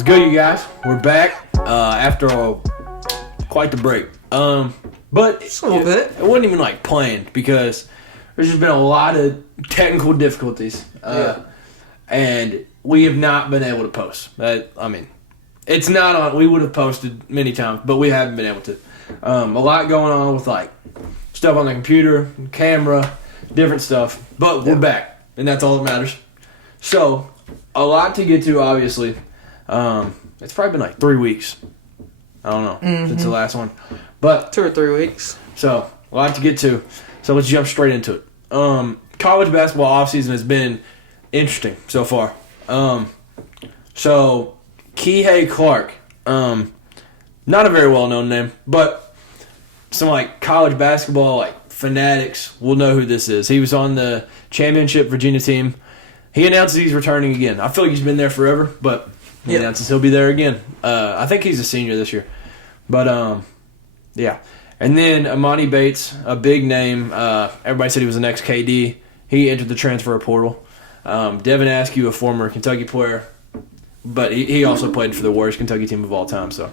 What's good, you guys? We're back after quite the break. But just a little bit. It wasn't even like planned because there's just been a lot of technical difficulties, and we have not been able to post. It's not on. We would have posted many times, but we haven't been able to. A lot going on with like stuff on the computer, camera, different stuff. But we're back, and that's all that matters. So, a lot to get to, obviously. It's probably been like 3 weeks. I don't know, since the last one. But 2 or 3 weeks. So, a lot to get to. So, let's jump straight into it. College basketball offseason has been interesting so far. So, Cade Clark, not a very well-known name, but some like college basketball like fanatics will know who this is. He was on the championship Virginia team. He announces he's returning again. I feel like he's been there forever, but he announces he'll be there again. I think he's a senior this year. But, yeah. And then Amani Bates, a big name. Everybody said he was the next KD. He entered the transfer portal. Devin Askew, a former Kentucky player, but he also played for the worst Kentucky team of all time, so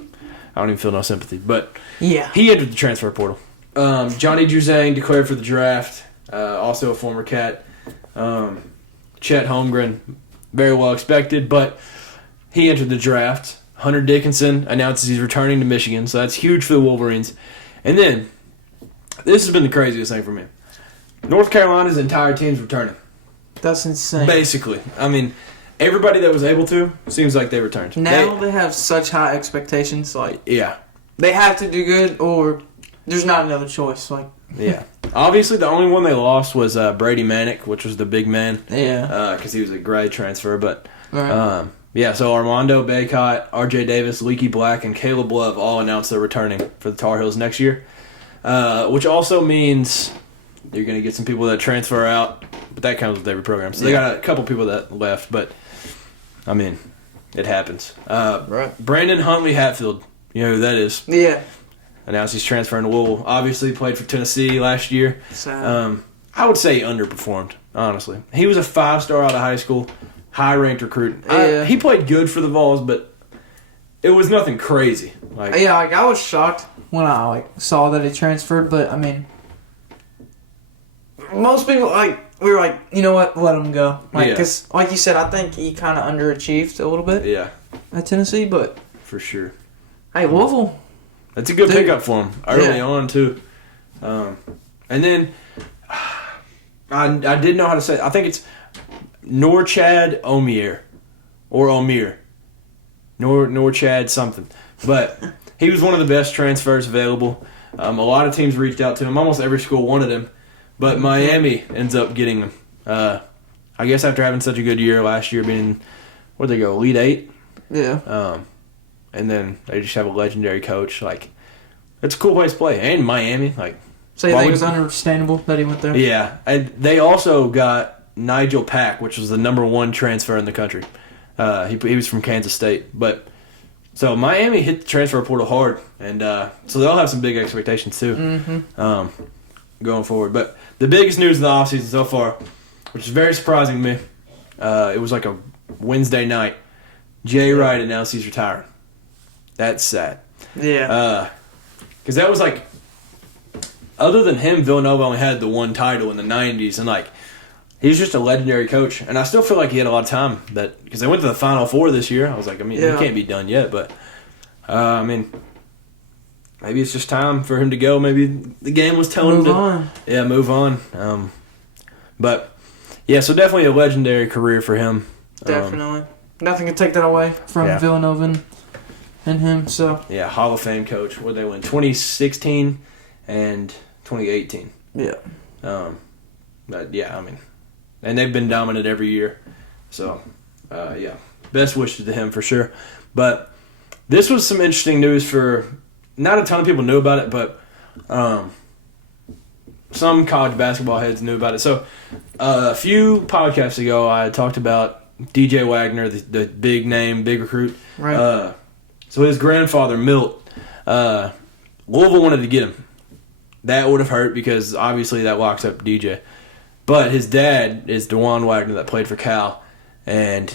I don't even feel no sympathy. But yeah, he entered the transfer portal. Johnny Juzang declared for the draft, also a former Cat. Chet Holmgren, very well expected, but he entered the draft. Hunter Dickinson announces he's returning to Michigan, so that's huge for the Wolverines. And then, this has been the craziest thing for me. North Carolina's entire team's returning. That's insane. Basically. I mean, everybody that was able to, seems like they returned. Now they have such high expectations. Like, yeah. They have to do good or there's not another choice. Like, yeah. Obviously, the only one they lost was Brady Manick, which was the big man. Yeah. Because he was a grade transfer. But, right. yeah, so Armando Bacot, R.J. Davis, Leaky Black, and Caleb Love all announced they're returning for the Tar Heels next year. Which also means you're going to get some people that transfer out. But that comes with every program. So they got a couple people that left. But, I mean, it happens. Right. Brandon Huntley Hatfield, you know who that is. Yeah. Announced he's transferring to Louisville. Obviously played for Tennessee last year. I would say he underperformed, honestly. He was a 5-star out of high school, high-ranked recruit. Yeah. He played good for the Vols, but it was nothing crazy. I was shocked when I saw that he transferred, but I mean, most people we were like, you know what, let him go. Because like you said, I think he kind of underachieved a little bit. Yeah, at Tennessee, but for sure. Hey, Louisville. That's a good pickup for him early on, too. And then, I didn't know how to say it. I think it's Norchad Omier. Or Omir. Norchad something. But he was one of the best transfers available. A lot of teams reached out to him. Almost every school wanted him. But Miami ends up getting him. I guess after having such a good year last year, being, where'd they go, Elite Eight? Yeah. And then they just have a legendary coach. It's a cool place to play. And Miami. So you think it was understandable that he went there? Yeah. And they also got Nigel Pack, which was the #1 transfer in the country. He was from Kansas State. So Miami hit the transfer portal hard. And so they'll have some big expectations, too, going forward. But the biggest news of the offseason so far, which is very surprising to me, it was like a Wednesday night. Jay Wright announced he's retiring. That's sad. Yeah. Because that was other than him, Villanova only had the one title in the 90s. And he was just a legendary coach. And I still feel like he had a lot of time. Because they went to the Final Four this year. I was like, he can't be done yet. But, maybe it's just time for him to go. Maybe the game was telling him to. On. Yeah, move on. But, yeah, so definitely a legendary career for him. Definitely. Nothing can take that away from Villanova and him. So yeah, Hall of Fame coach. What they win? 2016 and 2018. Yeah. But yeah, and they've been dominant every year. So yeah, best wishes to him for sure. But this was some interesting news for not a ton of people knew about it, but some college basketball heads knew about it. So a few podcasts ago, I talked about DJ Wagner, the big name, big recruit. Right. So his grandfather, Milt, Louisville wanted to get him. That would have hurt because obviously that locks up DJ. But his dad is Dwayne Wagner that played for Cal. And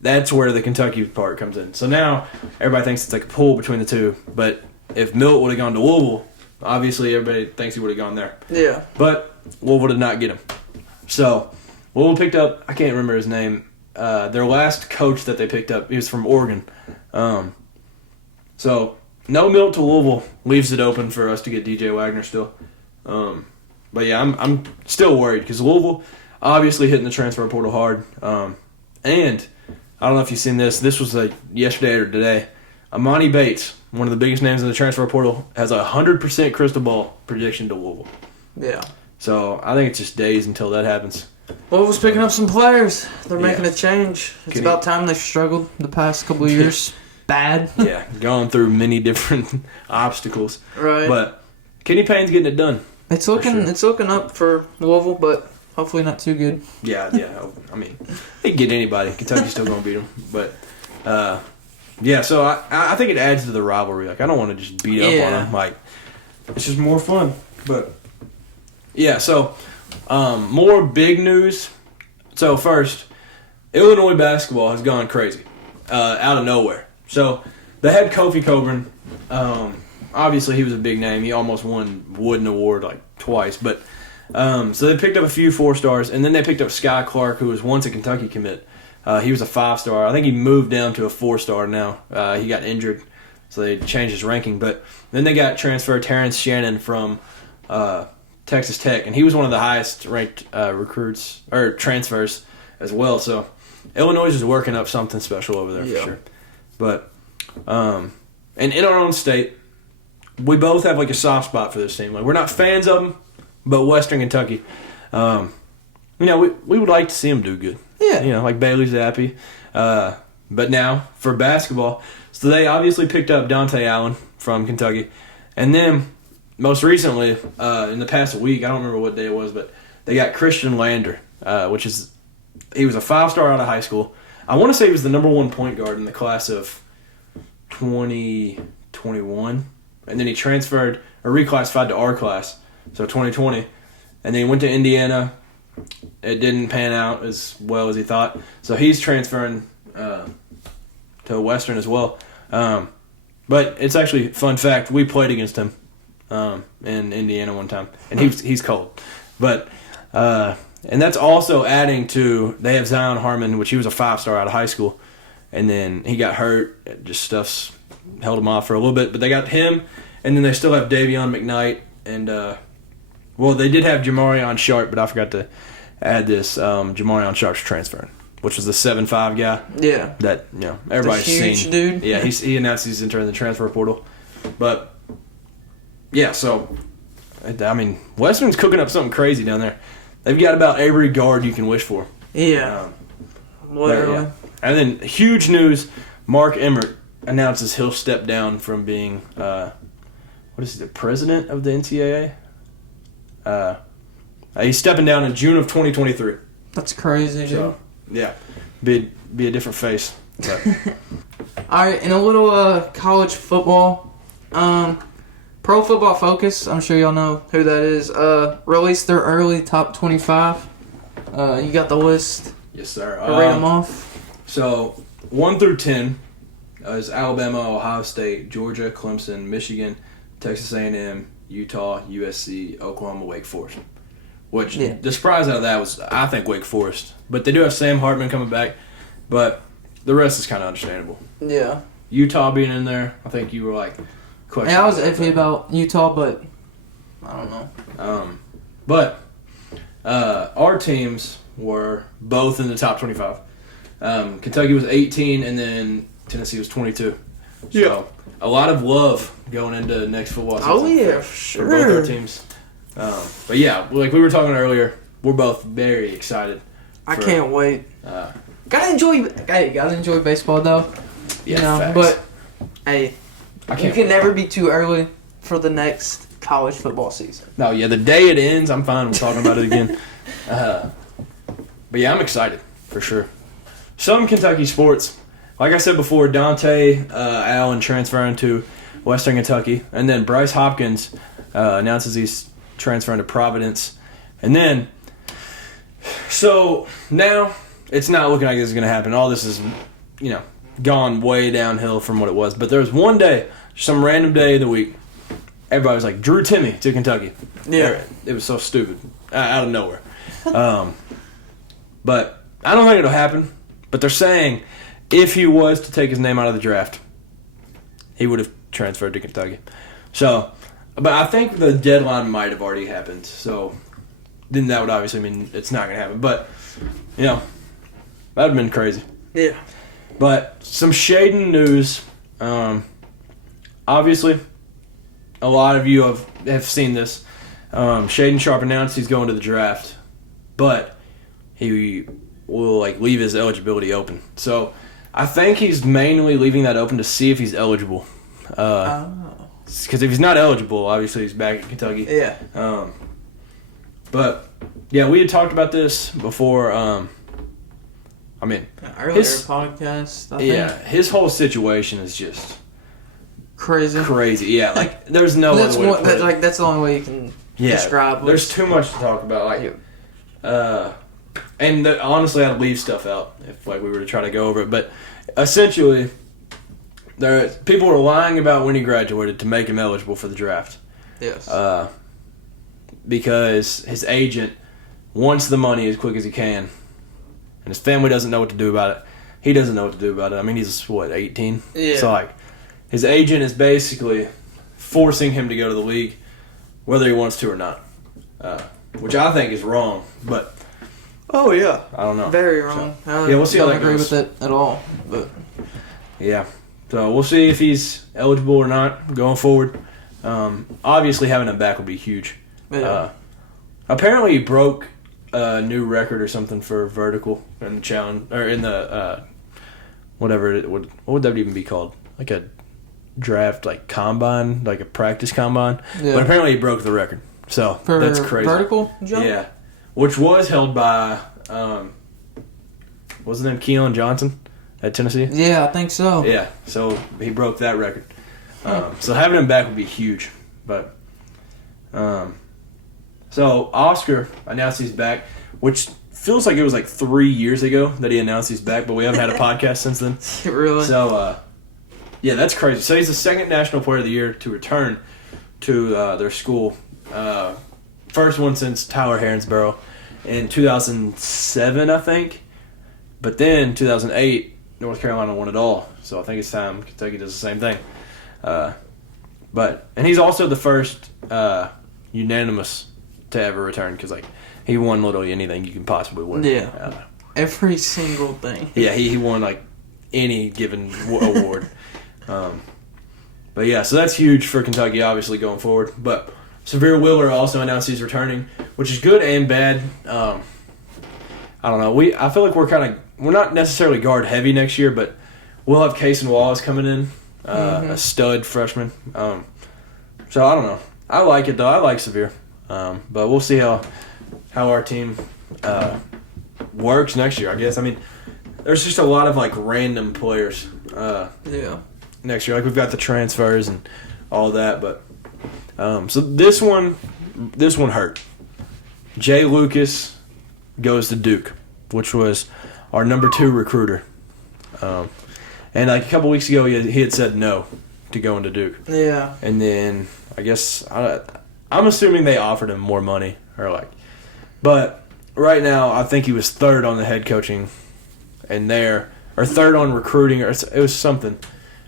that's where the Kentucky part comes in. So now everybody thinks it's like a pull between the two. But if Milt would have gone to Louisville, obviously everybody thinks he would have gone there. Yeah. But Louisville did not get him. So Louisville picked up, I can't remember his name, their last coach that they picked up, he was from Oregon. So no Milt to Louisville leaves it open for us to get DJ Wagner still. But yeah, I'm still worried because Louisville obviously hitting the transfer portal hard. And I don't know if you've seen this. This was like yesterday or today. Amani Bates, one of the biggest names in the transfer portal, has a 100% crystal ball prediction to Louisville. Yeah. So I think it's just days until that happens. Louisville's picking up some players. They're making a change. It's about time they struggled the past couple of years. Bad. Yeah, going through many different obstacles. Right. But Kenny Payne's getting it done. It's looking up for Louisville, but hopefully not too good. Yeah. I mean, they can get anybody. Kentucky's still going to beat them. But, yeah, so I think it adds to the rivalry. Like, I don't want to just beat up on them. Like, it's just more fun. But, yeah, so more big news. So, first, Illinois basketball has gone crazy out of nowhere. So, they had Kofi Coburn. Obviously, he was a big name. He almost won Wooden Award like twice. But so they picked up a few 4-stars, and then they picked up Sky Clark, who was once a Kentucky commit. He was a 5-star. I think he moved down to a 4-star now. He got injured, so they changed his ranking. But then they got transferred Terrence Shannon from Texas Tech, and he was one of the highest ranked recruits or transfers as well. So Illinois is working up something special over there for sure. But and in our own state, we both have like a soft spot for this team. Like, we're not fans of them, but Western Kentucky, we would like to see them do good. Yeah. Like Bailey Zappi. But now for basketball, so they obviously picked up Dante Allen from Kentucky, and then most recently in the past week, I don't remember what day it was, but they got Christian Lander, he was a 5-star out of high school. I want to say he was the number 1 point guard in the class of 2021. And then he transferred or reclassified to our class, so 2020. And then he went to Indiana. It didn't pan out as well as he thought. So he's transferring to Western as well. But it's actually, fun fact, we played against him in Indiana one time. And he's cold. But and that's also adding to, they have Zion Harmon, which he was a 5-star out of high school. And then he got hurt. Just stuff's held him off for a little bit. But they got him, and then they still have Davion McKnight. And, they did have Jamarion Sharp, but I forgot to add this. Jamarion Sharp's transferring, which was the 7'5" guy. Yeah. That, everybody's the huge seen. Dude. Yeah, he announced he's entering the transfer portal. But, yeah, so, I mean, Western's cooking up something crazy down there. They've got about every guard you can wish for. Yeah. Literally. Yeah. And then, huge news, Mark Emmert announces he'll step down from being, the president of the NCAA? He's stepping down in June of 2023. That's crazy, dude. So, yeah, be a different face. But. All right, in a little college football, Pro Football Focus, I'm sure y'all know who that is, released their early top 25. You got the list? Yes, sir. Read them off. So, 1 through 10 is Alabama, Ohio State, Georgia, Clemson, Michigan, Texas A&M, Utah, USC, Oklahoma, Wake Forest. Which, the surprise out of that was, I think, Wake Forest. But they do have Sam Hartman coming back. But the rest is kind of understandable. Yeah. Utah being in there, I think you were questioning. Yeah, I was iffy about Utah, but I don't know. But our teams were both in the top 25. Kentucky was 18, and then Tennessee was 22. So, a lot of love going into next football season. Oh, yeah, sure. For both our teams. But, yeah, like we were talking earlier, we're both very excited. I can't wait. Gotta enjoy baseball, though. Yeah, facts. But, hey, you can never be too early for the next college football season. No, yeah, the day it ends, I'm fine with talking about it again. But, yeah, I'm excited, for sure. Some Kentucky sports. Like I said before, Dante Allen transferring to Western Kentucky. And then Bryce Hopkins announces he's transferring to Providence. And then, so now it's not looking like this is going to happen. All this is, gone way downhill from what it was. But there was one day, some random day of the week, everybody was like, Drew Timme to Kentucky. Yeah. It was so stupid. Out of nowhere. But I don't think it'll happen. But they're saying if he was to take his name out of the draft, he would have transferred to Kentucky. So, but I think the deadline might have already happened. So then that would obviously mean it's not going to happen. But, that would have been crazy. Yeah. But some Shaden news. Obviously, a lot of you have seen this. Shaden Sharp announced he's going to the draft, but he will leave his eligibility open. So I think he's mainly leaving that open to see if he's eligible. Because if he's not eligible, obviously he's back at Kentucky. Yeah. But yeah, we had talked about this before. Earlier podcast. I think. His whole situation is just crazy. Yeah, there's no other way to put it. That's the only way you can describe. There's too much to talk about. Honestly, I'd leave stuff out if we were to try to go over it. But essentially, people were lying about when he graduated to make him eligible for the draft. Yes. Because his agent wants the money as quick as he can, and his family doesn't know what to do about it. He doesn't know what to do about it. I mean, he's 18? Yeah. So his agent is basically forcing him to go to the league, whether he wants to or not, which I think is wrong. But oh yeah, I don't know. Very wrong. So, we'll see how that agree goes. with it at all. But yeah, so we'll see if he's eligible or not going forward. Obviously, having him back would be huge. Yeah. Apparently, he broke a new record or something for vertical in the challenge or in the whatever it would. What would that even be called? Like a draft, combine, like a practice combine. Yeah. But apparently, he broke the record. So that's crazy. Vertical jump. Yeah, which was held by what's his name, Keelan Johnson at Tennessee. Yeah, I think so. Yeah, so he broke that record. So having him back would be huge. But so Oscar announced he's back, which feels like it was 3 years ago that he announced he's back, but we haven't had a podcast since then. Really? So yeah, that's crazy. So he's the second National Player of the Year to return to their school. First one since Tyler Heronsborough in 2007, I think. But then 2008, North Carolina won it all. So I think it's time Kentucky does the same thing. And he's also the first unanimous to ever return because he won literally anything you can possibly win. Yeah, every single thing. Yeah, he won any given award. But yeah, so that's huge for Kentucky, obviously going forward. But Severe Wheeler also announced he's returning, which is good and bad. I don't know. I feel like we're not necessarily guard heavy next year, but we'll have Cason Wallace coming in, a stud freshman. So I don't know. I like it though. I like Severe, but we'll see how our team works next year. I guess. I mean, there's just a lot of random players. Next year, we've got the transfers and all that, but so this one hurt. Jay Lucas goes to Duke, which was our number 2 recruiter, and a couple weeks ago he had said no to going to Duke. Yeah, and then I guess I'm assuming they offered him more money but right now I think he was 3rd on the head coaching, and or 3rd on recruiting, or it was something.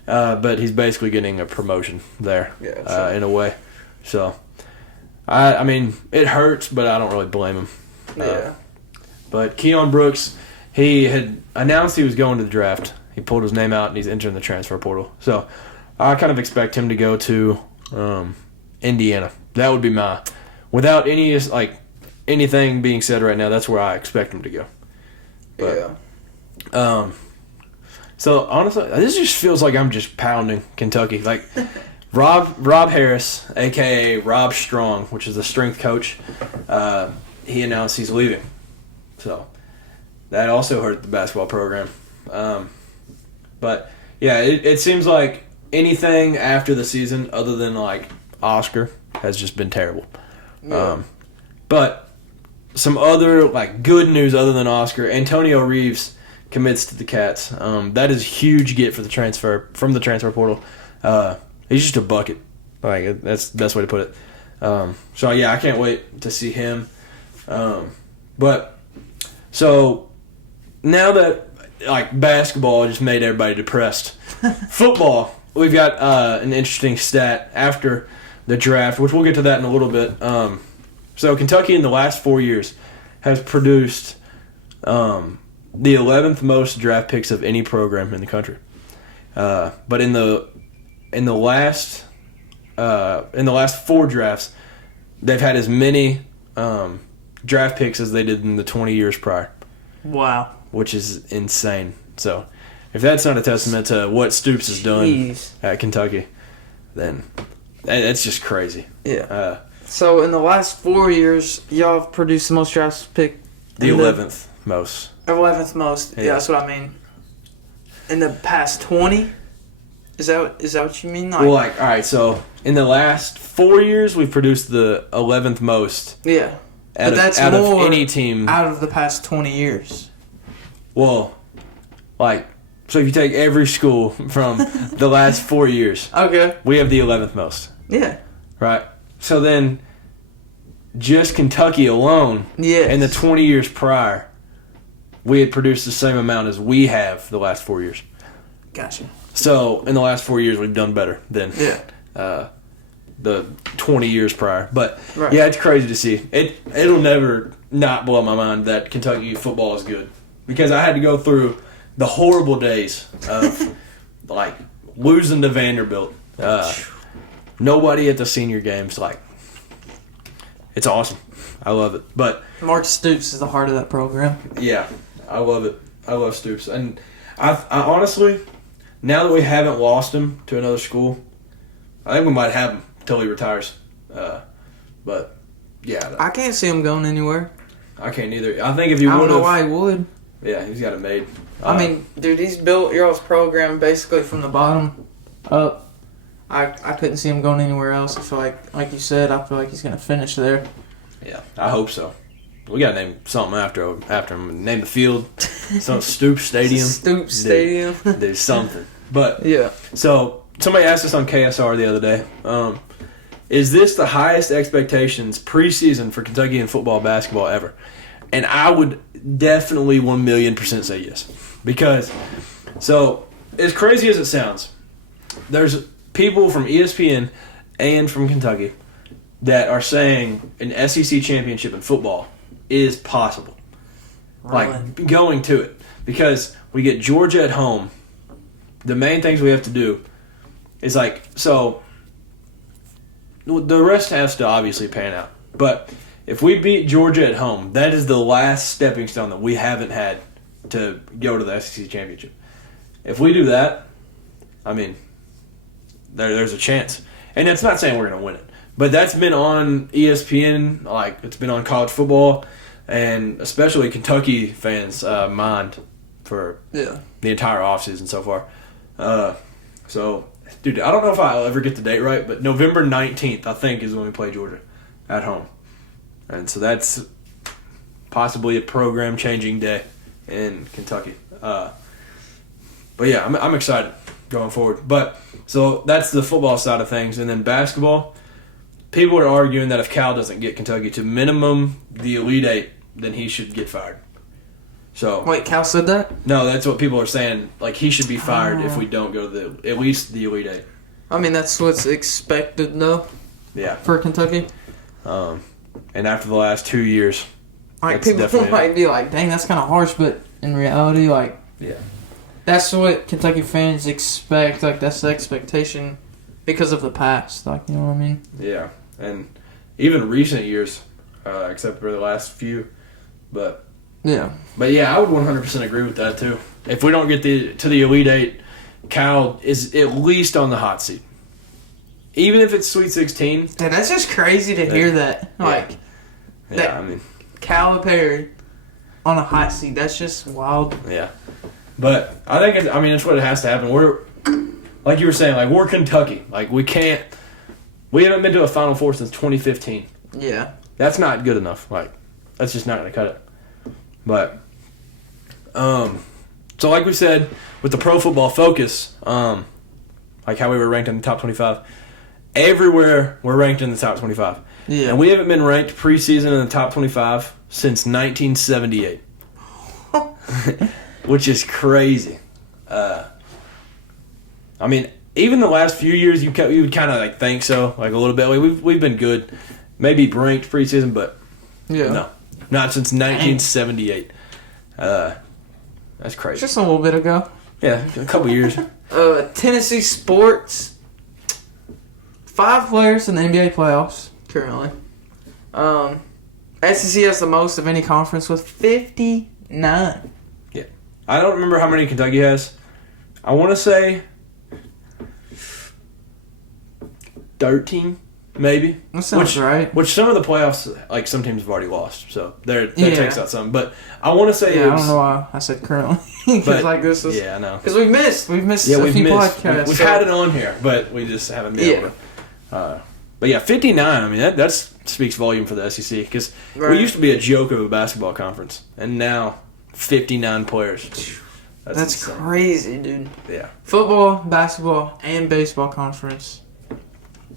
But he's basically getting a promotion there, in a way. So, I mean, it hurts, but I don't really blame him. But Keon Brooks, he had announced he was going to the draft. He pulled his name out, and he's entering the transfer portal. So, I kind of expect him to go to Indiana. That would be without anything being said right now, that's where I expect him to go. But, so, honestly, this just feels like I'm just pounding Kentucky. Rob Harris, a.k.a. Rob Strong, which is the strength coach, he announced he's leaving. So, that also hurt the basketball program. But, yeah, it seems like anything after the season other than, Oscar has just been terrible. Yeah. But some other like good news other than Oscar. Antonio Reeves commits to the Cats. That is a huge get for the transfer from the transfer portal. He's just a bucket. Like that's the best way to put it. So yeah, I can't wait to see him. But so now that like basketball just made everybody depressed, football, we've got an interesting stat after the draft, which we'll get to that in a little bit. So Kentucky in the last 4 years has produced the 11th most draft picks of any program in the country. But in the last 4 drafts, they've had as many draft picks as they did in the 20 years prior. Wow. Which is insane. So if that's not a testament to what Stoops has done at Kentucky, then that's just crazy. Yeah. So in the last 4 years, y'all have produced the most draft pick. The 11th most. 11th most. Yeah, that's what I mean. In the past 20? Is that what you mean? Well, all right, so in the last 4 years, we've produced the 11th most. Yeah. Out of any team. Out of the past 20 years. Well, so if you take every school from the last 4 years, okay, we have the 11th most. Yeah. Right? So then, just Kentucky alone, in the 20 years prior, we had produced the same amount as we have the last 4 years. Gotcha. So, in the last 4 years, we've done better than the 20 years prior. But, yeah, it's crazy to see. It'll never not blow my mind that Kentucky football is good. Because I had to go through the horrible days of, like, losing to Vanderbilt. Nobody at the senior games. Like, it's awesome. I love it. But Mark Stoops is the heart of that program. Yeah, I love it. I love Stoops. And I honestly, now that we haven't lost him to another school, I think we might have him until he retires. But, yeah. I can't see him going anywhere. I can't either. I think if he would have... I don't know why he would. Yeah, he's got it made. I mean, dude, he's built y'all's program basically from the bottom up. I couldn't see him going anywhere else. I feel like you said, I feel like he's going to finish there. Yeah, I hope so. We got to name something after him. Name the field. Some Stoops Stadium. Stoops Stadium. There's something. But, yeah. So, somebody asked us on KSR the other day, is this the highest expectations preseason for Kentucky in football, basketball ever? And I would definitely 1,000,000% say yes. Because, so, as crazy as it sounds, there's people from ESPN and from Kentucky that are saying an SEC championship in football is possible. Really? Like, going to it. Because we get Georgia at home. The main things we have to do is, like, so, the rest has to obviously pan out. But if we beat Georgia at home, that is the last stepping stone that we haven't had to go to the SEC championship. If we do that, I mean, there's a chance. And it's not saying we're going to win it. But that's been on ESPN, like it's been on college football, and especially Kentucky fans' mind for the entire offseason so far. So, dude, I don't know if I'll ever get the date right, but November 19th, I think, is when we play Georgia at home. And so that's possibly a program-changing day in Kentucky. But yeah, I'm excited going forward. But so that's the football side of things, and then basketball. People are arguing that if Cal doesn't get Kentucky to minimum the Elite Eight, then he should get fired. So wait, Cal said that? No, that's what people are saying. Like he should be fired if we don't go to at least the Elite Eight. I mean, that's what's expected, though. Yeah. For Kentucky. And after the last 2 years, like people might be like, "Dang, that's kind of harsh," but in reality, like, that's what Kentucky fans expect. Like that's the expectation because of the past. Like, you know what I mean? Yeah, and even recent years, except for the last few, but yeah, I would 100% agree with that too. If we don't get to the Elite Eight, Cal is at least on the hot seat. Even if it's Sweet 16. Dude, that's just crazy to hear that. Like, I mean, Calipari on a hot seat. That's just wild. Yeah. But I think it's what it has to happen. We're, like you were saying, like, we're Kentucky. Like, we haven't been to a Final Four since 2015. Yeah. That's not good enough. Like, That's just not going to cut it. But, so like we said, with the Pro Football Focus, like how we were ranked in the top 25, everywhere we're ranked in the top 25. Yeah. And we haven't been ranked preseason in the top 25 since 1978. Which is crazy. I mean, even the last few years, you would kind of like think so, like a little bit. Like we've been good, maybe ranked preseason, but no, not since 1978. That's crazy. Just a little bit ago. Yeah, a couple years. Tennessee sports. 5 players in the NBA playoffs currently. SEC has the most of any conference with 59. Yeah, I don't remember how many Kentucky has. I want to say 13, maybe. That sounds right. Which some of the playoffs, like some teams have already lost, so that takes out some. But I want to say, I don't know why I said currently. Because like this is, I know. Because we've missed a few podcasts. We've had it on here, but we just haven't been able to. But yeah, 59. I mean, that speaks volume for the SEC because we used to be a joke of a basketball conference, and now 59 players. That's crazy, dude. Yeah. Football, basketball, and baseball conference.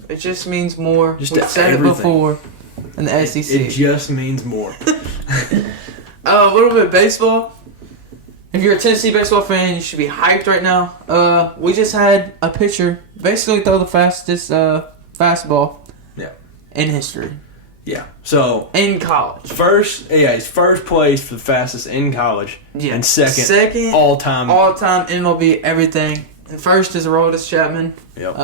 It just means more. We've said it before in the SEC. It just means more. A little bit of baseball. If you're a Tennessee baseball fan, you should be hyped right now. We just had a pitcher basically throw the fastest fastball in history. Yeah. So in college. He's first place for the fastest in college. Yeah. And second all time MLB everything. And first is Aroldis Chapman. Yep.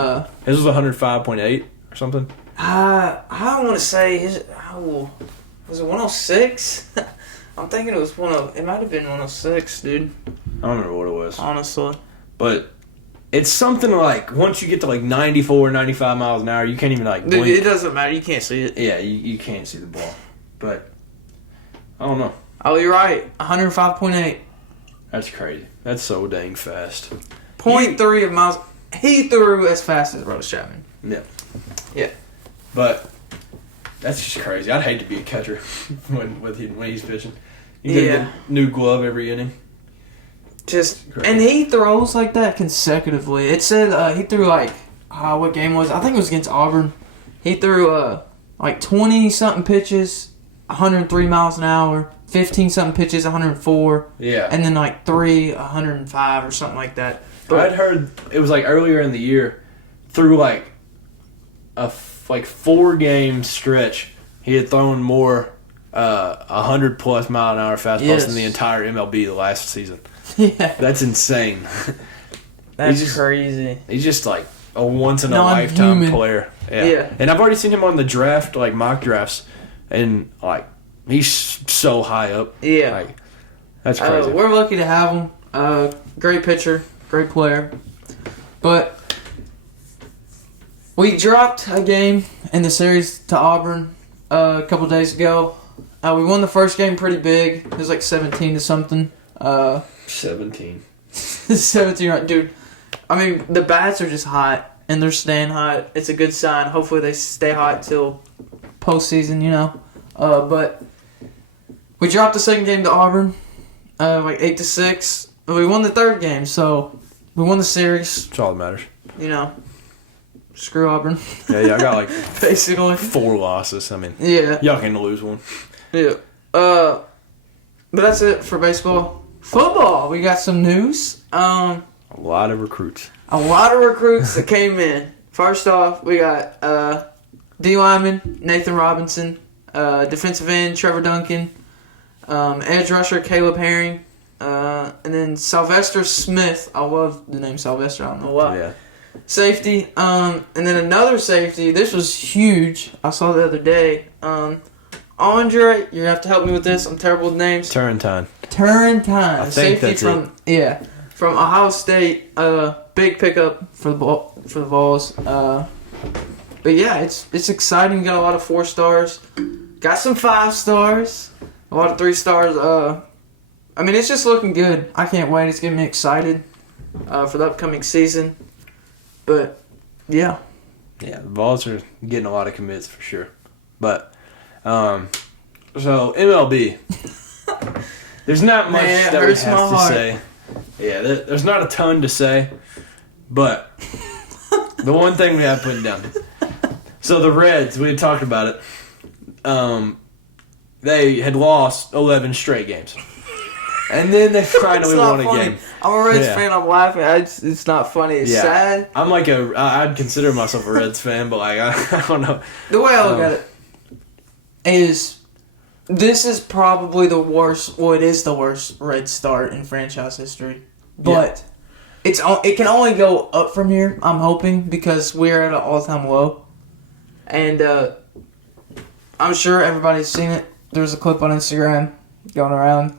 His was 105.8 or something. I want to say was it 106? I'm thinking it was it might have been 106, dude. I don't remember what it was. Honestly. But it's something like once you get to like 94, 95 miles an hour, you can't even like blink. Dude, it doesn't matter. You can't see it. Yeah, you can't see the ball. But I don't know. Oh, you're right. 105.8. That's crazy. That's so dang fast. 0.3 of miles. He threw as fast as Aroldis Chapman. Yeah. Yeah. But that's just crazy. I'd hate to be a catcher when he's pitching. You get a new glove every inning. And he throws like that consecutively. It said he threw what game was it? I think it was against Auburn. He threw like 20-something pitches, 103 miles an hour, 15-something pitches, 104. Yeah. And then like 105 or something like that. But I'd heard it was like earlier in the year, through like a 4-game stretch, he had thrown more 100+ mile an hour fastballs than the entire MLB the last season. Yeah. That's insane. That's crazy. He's just like a once in a lifetime player. Yeah. And I've already seen him on the draft, like mock drafts, and like he's so high up. Yeah. Like, that's crazy. We're lucky to have him. Great pitcher, great player. But we dropped a game in the series to Auburn a couple days ago. We won the first game pretty big. It was like 17 to something. 17. 17, right, dude. I mean, the bats are just hot, and they're staying hot. It's a good sign. Hopefully they stay hot till postseason, you know. But we dropped the second game to Auburn, like 8-6. We won the third game, so we won the series. That's all that matters. You know, screw Auburn. Yeah, I got like basically 4 losses. I mean, y'all can lose one. Yeah. But that's it for baseball. Football, we got some news. A lot of recruits. A lot of recruits that came in. First off, we got D lineman Nathan Robinson, defensive end Trevor Duncan, edge rusher Caleb Herring, and then Sylvester Smith. I love the name Sylvester. I don't know why. Yeah. Safety, and then another safety. This was huge. I saw the other day. Andre, you're gonna have to help me with this. I'm terrible with names. Turrentine. I think safety that's from Ohio State. Big pickup for the Vols. But yeah, it's exciting. Got a lot of 4 stars. Got some 5 stars. A lot of 3 stars. I mean, it's just looking good. I can't wait. It's getting me excited for the upcoming season. But yeah. Yeah, the Vols are getting a lot of commits for sure. But So MLB. There's not much Man, it that we hurts my have to heart. say. Yeah, there's not a ton to say, but the one thing we have put down. So the Reds, we had talked about it. They had lost 11 straight games, and then they finally won a game. I'm a Reds Yeah. fan. I'm laughing. It's not funny. It's sad. I'm like I'd consider myself a Reds fan, but like I don't know. The way I look at it is, this is probably the worst. Well, it is the worst Red start in franchise history. But it can only go up from here. I'm hoping, because we're at an all-time low, and I'm sure everybody's seen it. There's a clip on Instagram going around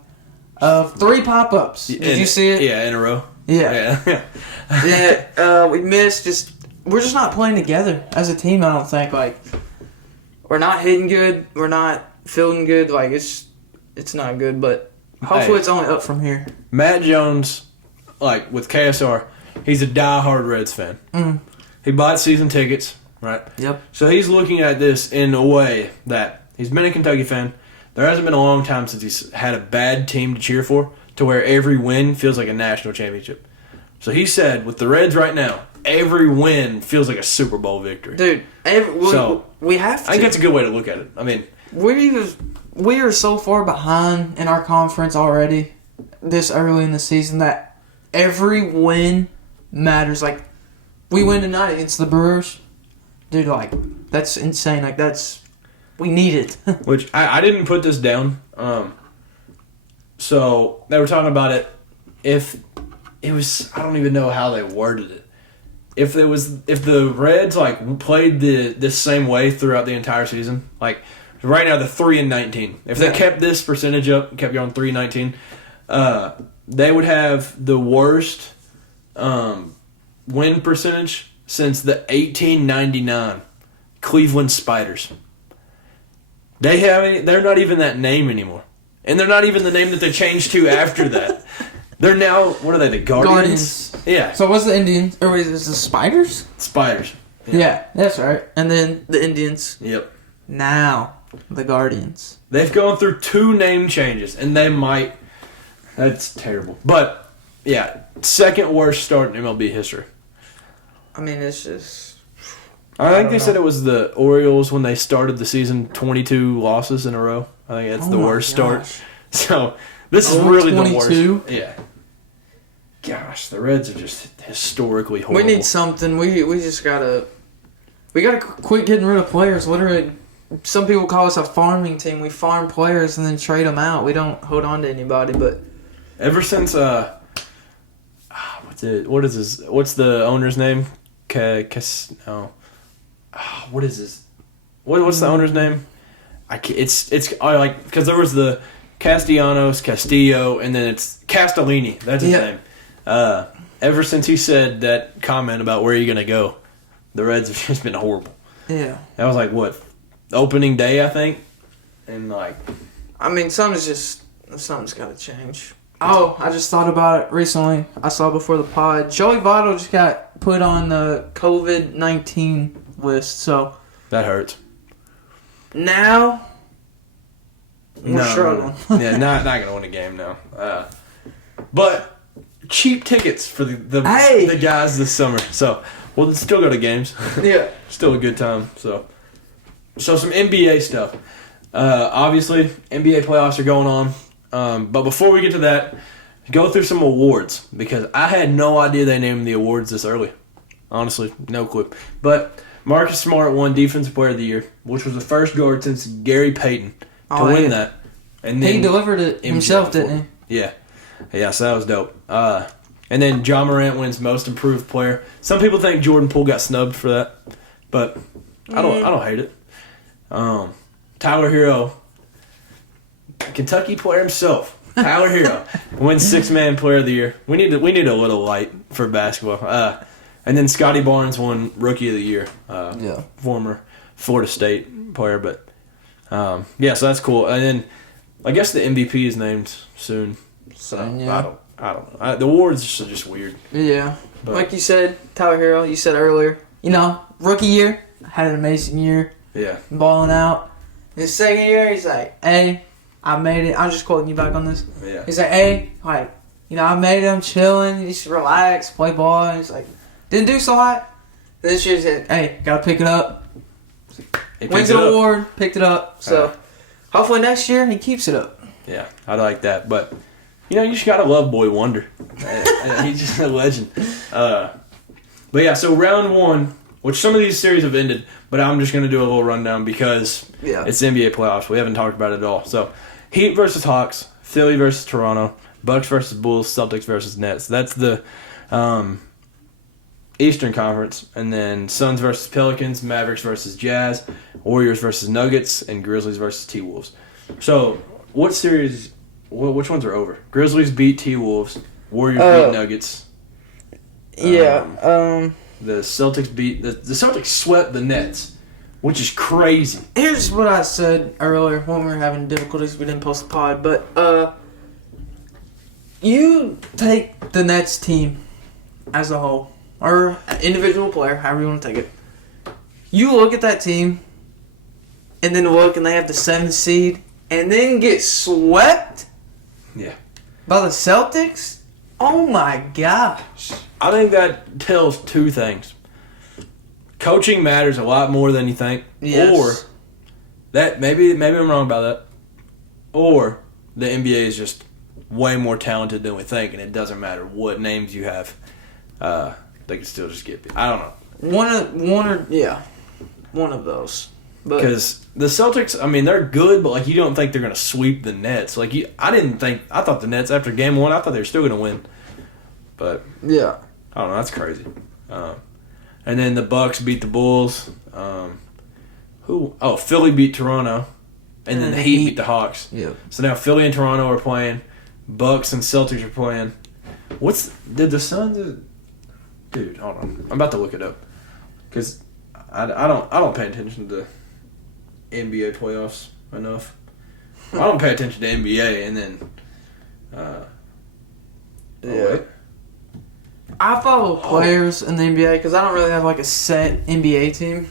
of 3 pop-ups. Did you see it? Yeah, in a row. Yeah. Yeah. We missed. We're just not playing together as a team. I don't think. Like, we're not hitting good. We're not feeling good. Like, it's not good. But hopefully, it's only up from here. Matt Jones, like with KSR, he's a diehard Reds fan. Mm. He bought season tickets, right? Yep. So he's looking at this in a way that he's been a Kentucky fan. There hasn't been a long time since he's had a bad team to cheer for, to where every win feels like a national championship. So he said, with the Reds right now, every win feels like a Super Bowl victory. Dude, we have to. I think that's a good way to look at it. I mean, we are so far behind in our conference already this early in the season that every win matters. Like, we win tonight against the Brewers. Dude, like, that's insane. Like, we need it. which I didn't put this down. So they were talking about it. If it was, I don't even know how they worded it. If the Reds like played this same way throughout the entire season, like right now they're 3-19. If they kept this percentage up and kept going 3-19, they would have the worst win percentage since the 1899 Cleveland Spiders. They're not even that name anymore. And they're not even the name that they changed to after that. They're now, what are they, the Guardians? Yeah. So what's the Indians? Or is it the Spiders? Spiders. Yeah, that's right. And then the Indians. Yep. Now, the Guardians. They've gone through 2 name changes, and they might... That's terrible. But, yeah, second worst start in MLB history. I mean, it's just... I think they said it was the Orioles when they started the season, 22 losses in a row. I think that's the worst start. So, this is really 22? the worst. Yeah. Gosh, the Reds are just historically horrible. We need something. We just gotta... We gotta quit getting rid of players. Literally, some people call us a farming team. We farm players and then trade them out. We don't hold on to anybody, but... Ever since, what's the owner's name? What is this? What's the owner's name? Because there was the Castillo, and then it's Castellini. That's his name. Ever since he said that comment about where are you going to go, the Reds have just been horrible. Yeah. That was like, what, opening day, I think? And like... I mean, something's got to change. Oh, I just thought about it recently. I saw before the pod. Joey Votto just got put on the COVID-19 list, so... That hurts. Now... We're struggling. Yeah, not going to win a game now. But cheap tickets for the guys this summer. So we'll still go to games. Yeah. Still a good time. So some NBA stuff. Obviously, NBA playoffs are going on. But before we get to that, go through some awards. Because I had no idea they named the awards this early. Honestly, no clue. But Marcus Smart won Defensive Player of the Year, which was the first guard since Gary Payton to win that. And then he delivered it himself, didn't he? Yeah, so that was dope. And then John Morant wins Most Improved Player. Some people think Jordan Poole got snubbed for that, but I don't hate it. Tyler Hero, Kentucky player himself, Tyler Hero wins Six-Man Player of the Year. We need a little light for basketball. And then Scotty Barnes won Rookie of the Year. Former Florida State player, but so that's cool. And then I guess the MVP is named soon. So I don't know. The awards are just weird. Yeah. But like you said, Tyler Hero, you said earlier, rookie year, had an amazing year. Yeah. Balling out. His second year, he's like, hey, I made it. I'm just quoting you back on this. Yeah. He's like, hey, like, I made it. I'm chilling. Just relax, play ball. And he's like, didn't do so hot. This year, he said, hey, gotta pick it up. Wins an award, picked it up. So hopefully next year he keeps it up. Yeah, I like that. But you just gotta love Boy Wonder. He's just a legend. But yeah, so round one, which some of these series have ended, but I'm just gonna do a little rundown because it's NBA playoffs. We haven't talked about it at all. So Heat versus Hawks, Philly versus Toronto, Bucks versus Bulls, Celtics versus Nets. That's the Eastern Conference, and then Suns versus Pelicans, Mavericks versus Jazz, Warriors versus Nuggets, and Grizzlies versus T-Wolves. So, what series? Which ones are over? Grizzlies beat T-Wolves. Warriors beat Nuggets. The Celtics beat the Celtics swept the Nets, which is crazy. Here's what I said earlier when we were having difficulties. We didn't post the pod, but you take the Nets team as a whole. Or individual player, however you want to take it. You look at that team, and then look, and they have the 7th seed, and then get swept by the Celtics? Oh my gosh. I think that tells two things. Coaching matters a lot more than you think. Yes. Or, that maybe I'm wrong about that. Or, the NBA is just way more talented than we think, and it doesn't matter what names you have. They can still just get beat. I don't know. One of those. Because the Celtics, I mean, they're good, but you don't think they're going to sweep the Nets. I thought the Nets after game one, I thought they were still going to win. But yeah, I don't know. That's crazy. And then the Bucks beat the Bulls. Philly beat Toronto, and then the Heat beat the Hawks. Yeah. So now Philly and Toronto are playing. Bucks and Celtics are playing. Did the Suns? Dude, hold on. I'm about to look it up because I don't pay attention to NBA playoffs enough. I don't pay attention to NBA, and then wait. I follow players in the NBA because I don't really have a set NBA team.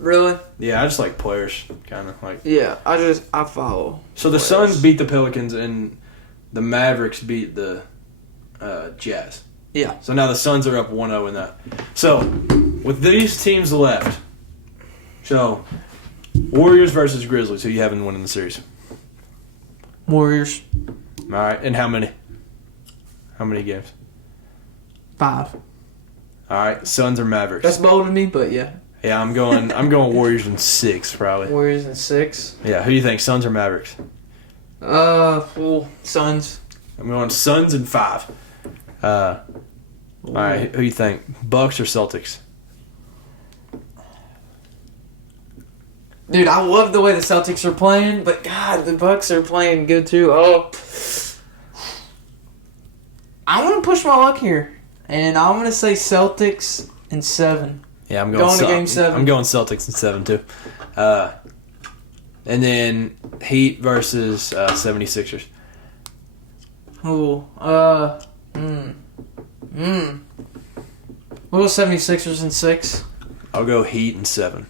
Really? Yeah, I just like players, kind of like. Yeah, I follow. So the Suns beat the Pelicans, and the Mavericks beat the Jazz. Yeah. So now the Suns are up 1-0 in that. So, with these teams left, Warriors versus Grizzlies, who you have in winning the series? Warriors. All right, and how many? How many games? 5. All right, Suns or Mavericks? That's bold of me, but yeah. Yeah, I'm going Warriors in 6 probably. Warriors in 6. Yeah, who do you think, Suns or Mavericks? Suns. I'm going Suns in 5. All right, who do you think, Bucks or Celtics? Dude, I love the way the Celtics are playing, but God, the Bucks are playing good too. Oh, I want to push my luck here, and I'm going to say Celtics in 7. Yeah, I'm going to Game 7. I'm going Celtics in 7 too. And then Heat versus 76ers. Ooh, We'll go 76ers in 6. I'll go Heat in 7.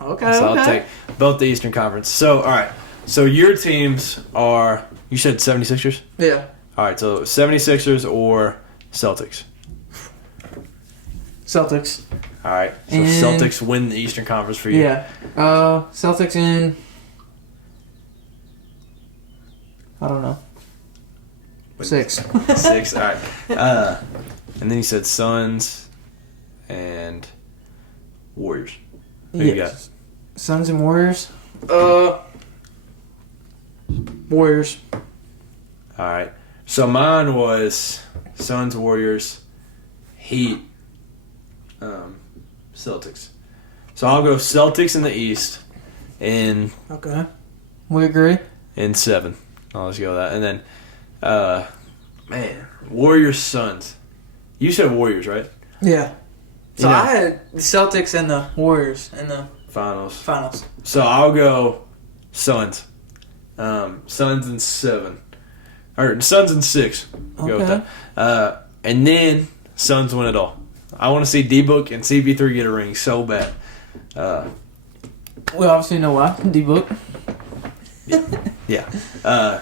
Okay, so I'll take both the Eastern Conference. So, all right. So your teams are, you said 76ers? Yeah. All right, so 76ers or Celtics? Celtics. All right, so Celtics win the Eastern Conference for you. Yeah. Celtics in, I don't know. 6. 6, all right. And then you said Suns and Warriors. Who you got? Suns and Warriors? Warriors. All right. So mine was Suns, Warriors, Heat, Celtics. So I'll go Celtics in the East in Okay. We agree. in 7. I'll just go with that. And then, Warriors, Suns. You said Warriors, right? Yeah. So Yeah. I had the Celtics and the Warriors in the Finals. So I'll go Suns. Suns in 7. Or Suns in 6. Go with that. And then Suns win it all. I want to see D-Book and CP3 get a ring so bad. We obviously know why. D-Book. Yeah. I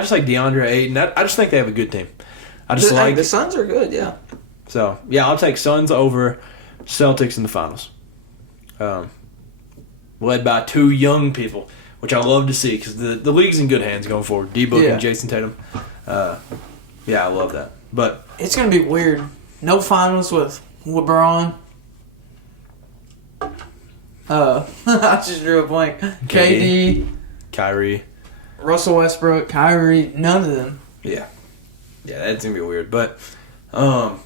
just like DeAndre Ayton. I just think they have a good team. The Suns are good, yeah. So, yeah, I'll take Suns over Celtics in the finals. Led by two young people, which I love to see because the league's in good hands going forward. D-Book and Jason Tatum. I love that. But it's going to be weird. No finals with LeBron. I just drew a blank. KD. Kyrie. Russell Westbrook. Kyrie. None of them. Yeah. Yeah, that's going to be weird. But, more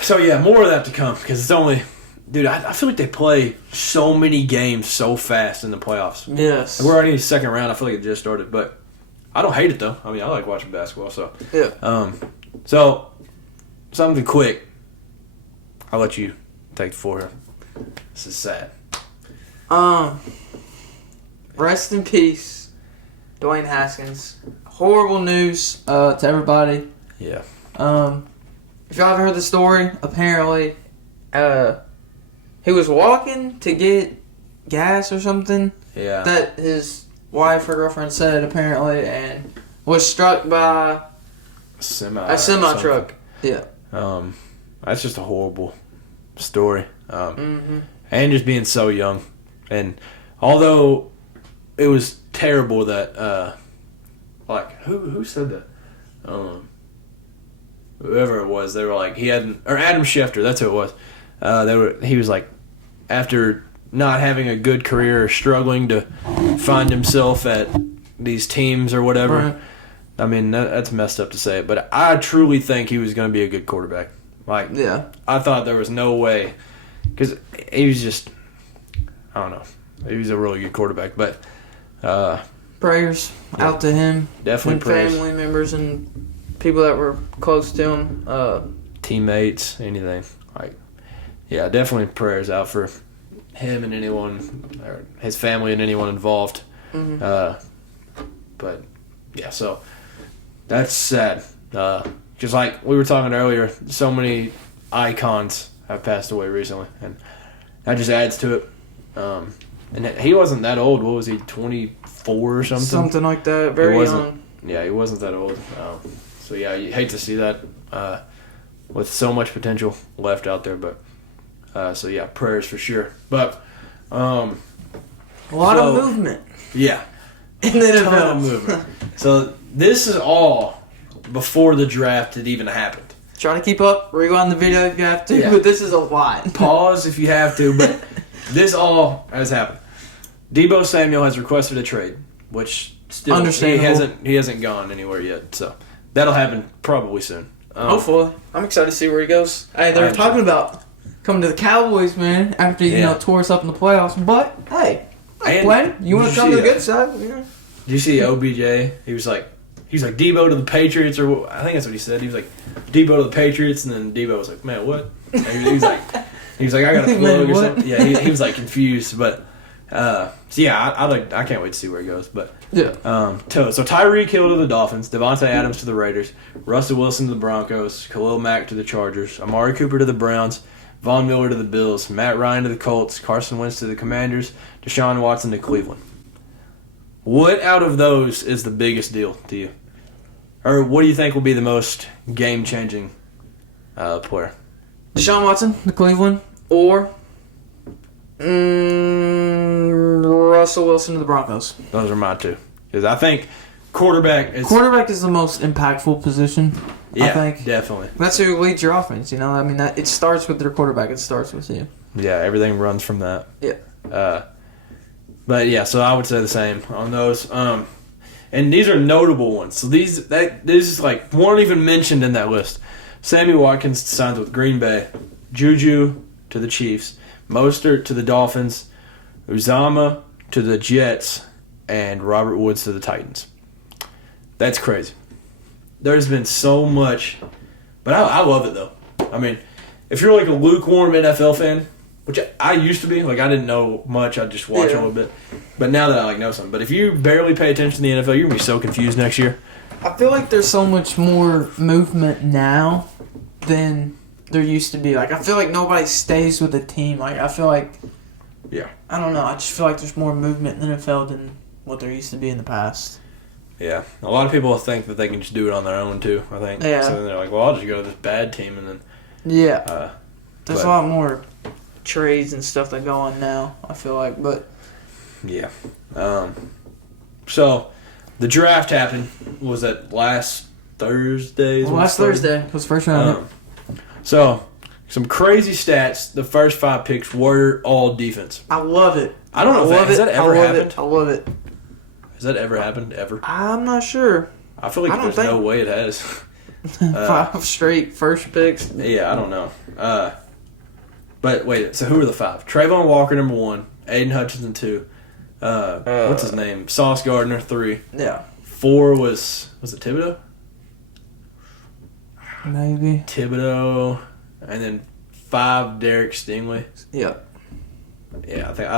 of that to come because it's only... Dude, I feel like they play so many games so fast in the playoffs. Yes. We're already in the second round. I feel like it just started. But I don't hate it, though. I mean, I like watching basketball. So, yeah. So, something quick. I'll let you take the floor here. This is sad. Rest in peace, Dwayne Haskins. Horrible news to everybody. Yeah. If y'all ever heard the story, apparently, he was walking to get gas or something. Yeah. That his wife or girlfriend said, apparently, and was struck by a semi truck. Yeah. That's just a horrible story. Mm-hmm. And just being so young. And although it was terrible that, who said that? Whoever it was, they were like, Adam Schefter, that's who it was. He was like, after not having a good career or struggling to find himself at these teams or whatever. Right. I mean, that's messed up to say, but I truly think he was going to be a good quarterback. I thought there was no way, because he was just, I don't know, he was a really good quarterback, but prayers out to him. Definitely and prayers. Family members and people that were close to him. Teammates, anything. Definitely prayers out for him and anyone, or his family and anyone involved. Mm-hmm. So that's sad. Just like we were talking earlier, so many icons have passed away recently, and that just adds to it. And he wasn't that old. What was he, 24 or something? Something like that. Very young. Yeah, he wasn't that old. You hate to see that with so much potential left out there, but prayers for sure. But a lot of movement. Yeah. In the Ton NFL. of movement. So this is all before the draft had even happened. Try to keep up. Rewind the video if you have to, Yeah. but this is a lot. Pause if you have to, but this all has happened. Deebo Samuel has requested a trade, which still he hasn't gone anywhere yet. So that'll happen probably soon. Hopefully. I'm excited to see where he goes. Hey, they're talking about coming to the Cowboys, man, after he tore us up in the playoffs. But hey, Glenn, you want to come to the good side? Yeah. Did you see OBJ? He was like Debo to the Patriots, or I think that's what he said. He was like Debo to the Patriots, and then Debo was like, man, what? And he was like, I got a plug or something. Yeah, he was like confused, but I can't wait to see where he goes. But yeah. So Tyreek Hill to the Dolphins, Devontae Adams to the Raiders, Russell Wilson to the Broncos, Khalil Mack to the Chargers, Amari Cooper to the Browns, Von Miller to the Bills, Matt Ryan to the Colts, Carson Wentz to the Commanders, Deshaun Watson to Cleveland. What out of those is the biggest deal to you? Or what do you think will be the most game-changing player? Deshaun Watson, the Cleveland, or Russell Wilson to the Broncos. Those are my two. Because I think quarterback is the most impactful position. Yeah, I think definitely. That's who leads your offense. You know, I mean, it starts with their quarterback. It starts with you. Yeah, everything runs from that. Yeah. So I would say the same on those. And these are notable ones. So this is like weren't even mentioned in that list. Sammy Watkins signs with Green Bay, Juju to the Chiefs, Mostert to the Dolphins, Uzama to the Jets, and Robert Woods to the Titans. That's crazy. There's been so much, but I love it though. I mean, if you're like a lukewarm NFL fan, which I used to be, like I didn't know much, I'd just watch a little bit. But now that I know something, but if you barely pay attention to the NFL, you're gonna be so confused next year. I feel like there's so much more movement now than there used to be. Like I feel like nobody stays with a team. Like I feel like Yeah. I don't know. I just feel like there's more movement in the NFL than what there used to be in the past. Yeah. A lot of people think that they can just do it on their own, too, I think. Yeah. So then they're like, well, I'll just go to this bad team and then... Yeah. There's a lot more trades and stuff that go on now, I feel like, but... Yeah. So, the draft happened, was that last Thursday? Last Thursday was first round. So, some crazy stats. The first 5 picks were all defense. I love it. I don't know if has that ever happened. I love it. Has that ever happened, ever? I'm not sure. I feel like there's no way it has. 5 straight first picks. Yeah, I don't know. But wait, so who were the 5? Trayvon Walker, number 1. Aiden Hutchinson, 2. What's his name? Sauce Gardner, 3. Yeah. 4 was it Thibodeau? Maybe. Thibodeau, and then 5 Derek Stingley. Yeah. Yeah, I think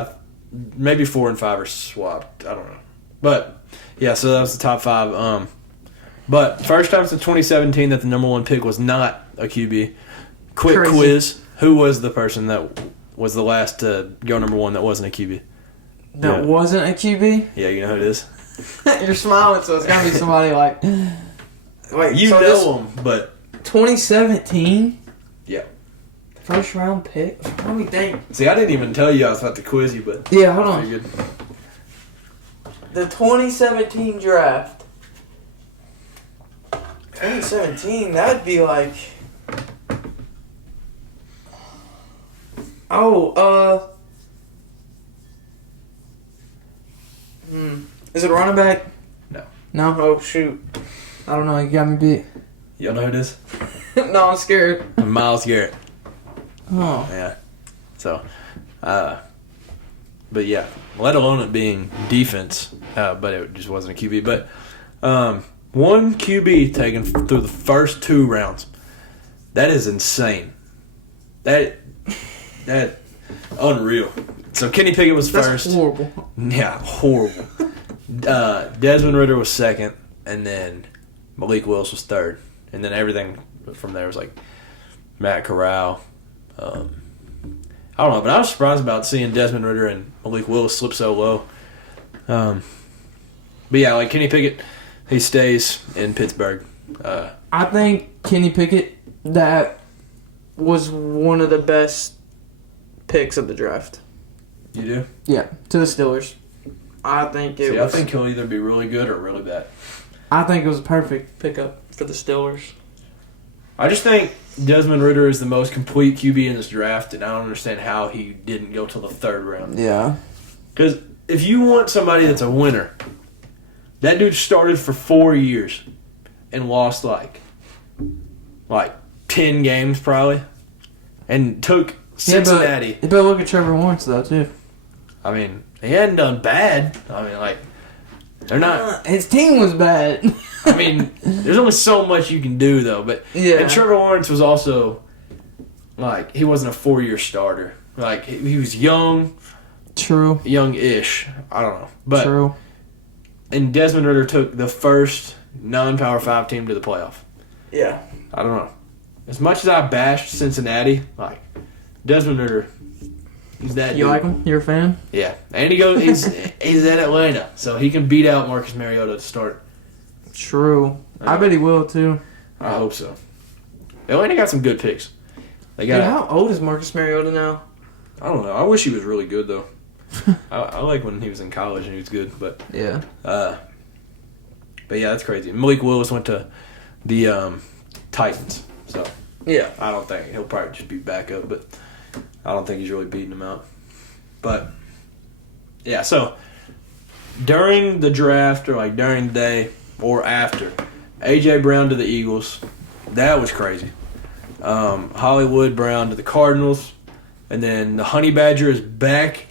maybe 4 and 5 are swapped. I don't know, but yeah, so that was the top 5. But first time since 2017 that the number 1 pick was not a QB. Quick Crazy. quiz: who was the person that was the last to go number 1 that wasn't a QB? That wasn't a QB? Yeah, you know who it is. You're smiling, so it's gotta be somebody like. Wait, You so know him, but 2017? yeah. First round pick? Let me think. See, I didn't even tell you I was about to quiz you, but Yeah, hold on. figured. The 2017 draft. 2017, that'd be like. Is it a running back? No. No? Oh, shoot. I don't know. You got me beat. You know who it is? No, I'm scared. Myles Garrett. Oh. Yeah. So, but yeah, let alone it being defense, but it just wasn't a QB. But 1 QB taken through the first 2 rounds. That is insane. That unreal. So Kenny Pickett was first. That's horrible. Yeah, horrible. Desmond Ridder was second, and then Malik Willis was third, and then everything from there was like Matt Corral. I don't know, but I was surprised about seeing Desmond Ridder and Malik Willis slip so low. But yeah, like Kenny Pickett, he stays in Pittsburgh. I think Kenny Pickett, that was one of the best picks of the draft. You do? Yeah, to the Steelers. I think it was. I think he'll either be really good or really bad. I think it was a perfect pickup for the Steelers. I just think Desmond Ridder is the most complete QB in this draft, and I don't understand how he didn't go till the 3rd round. Yeah. Because if you want somebody that's a winner, that dude started for 4 years and lost like 10 games probably, and took Cincinnati. Yeah, but look at Trevor Lawrence though too. I mean, he hadn't done bad. I mean, like, they're not. His team was bad. I mean, there's only so much you can do though. But Yeah. and Trevor Lawrence was also like, he wasn't a 4-year starter. Like, he was young. True. Young-ish. I don't know. But True. And Desmond Ridder took the first non-Power 5 team to the playoff. Yeah. I don't know. As much as I bashed Cincinnati, like, Desmond Ridder, he's that You dude. like him? You're a fan? Yeah. And he's in Atlanta, so he can beat out Marcus Mariota to start. True. I bet he will too. I hope so. Atlanta got some good picks. They got. Dude, how old is Marcus Mariota now? I don't know. I wish he was really good though. I like when he was in college and he was good, but Yeah. But yeah, that's crazy. Malik Willis went to the Titans, so Yeah. I don't think he'll probably just be backup, but I don't think he's really beating him out. But yeah, so during the draft or like during the day or after, AJ Brown to the Eagles, that was crazy. Hollywood Brown to the Cardinals, and then the Honey Badger is back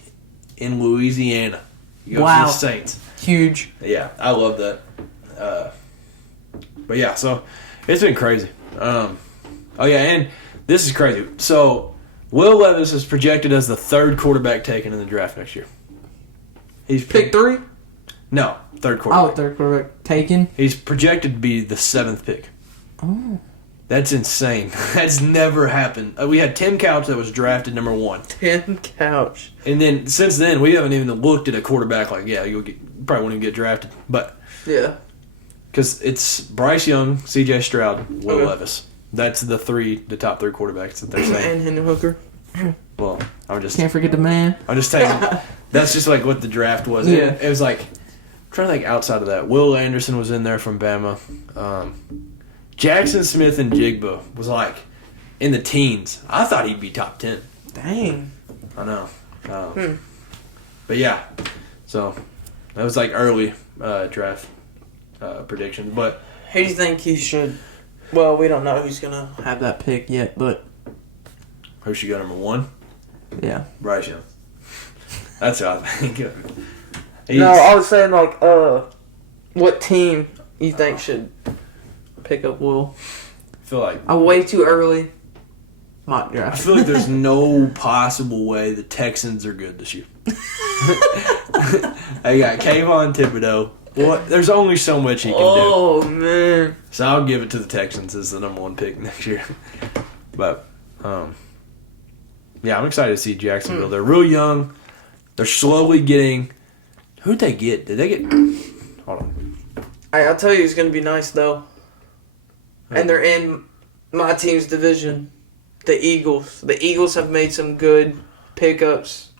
in Louisiana. You go Wow. to the Saints. Huge. Yeah, I love that. But yeah, so it's been crazy. Oh yeah, and this is crazy. So Will Levis is projected as the 3rd quarterback taken in the draft next year. He's Pick 3? No, 3rd Oh, quarterback. 3rd quarterback taken. He's projected to be the 7th pick. Oh. That's insane. That's never happened. We had Tim Couch that was drafted number 1. Tim Couch. And then since then, we haven't even looked at a quarterback like, you'll probably won't even get drafted. But yeah, because it's Bryce Young, C.J. Stroud, Will Okay. Levis. That's the top 3 quarterbacks that they're saying. And Hendon Hooker. Well, I'm just Can't forget the man. I'm just telling you. That's just like what the draft was. Yeah. It was like, I'm trying to think outside of that. Will Anderson was in there from Bama. Jackson Smith and Jigba was like in the teens. I thought he'd be top 10. Dang. I know. But yeah, so that was like early draft predictions. But Who do you think he should? Well, we don't know who's gonna have that pick yet, but who should go number 1? yeah. Bryce Young. That's what I think. No, I was saying like, what team you think should pick up Will? I feel like Way too early. Mock I draft. feel like there's no possible way the Texans are good this year. They got Kayvon Thibodeau. What? There's only so much he can do. Oh man. So I'll give it to the Texans as the number 1 pick next year. But yeah, I'm excited to see Jacksonville. They're real young. They're slowly getting. Who'd they get? Did they get? Hold on. I'll tell you, it's gonna be nice though. And they're in my team's division, the Eagles. The Eagles have made some good pickups.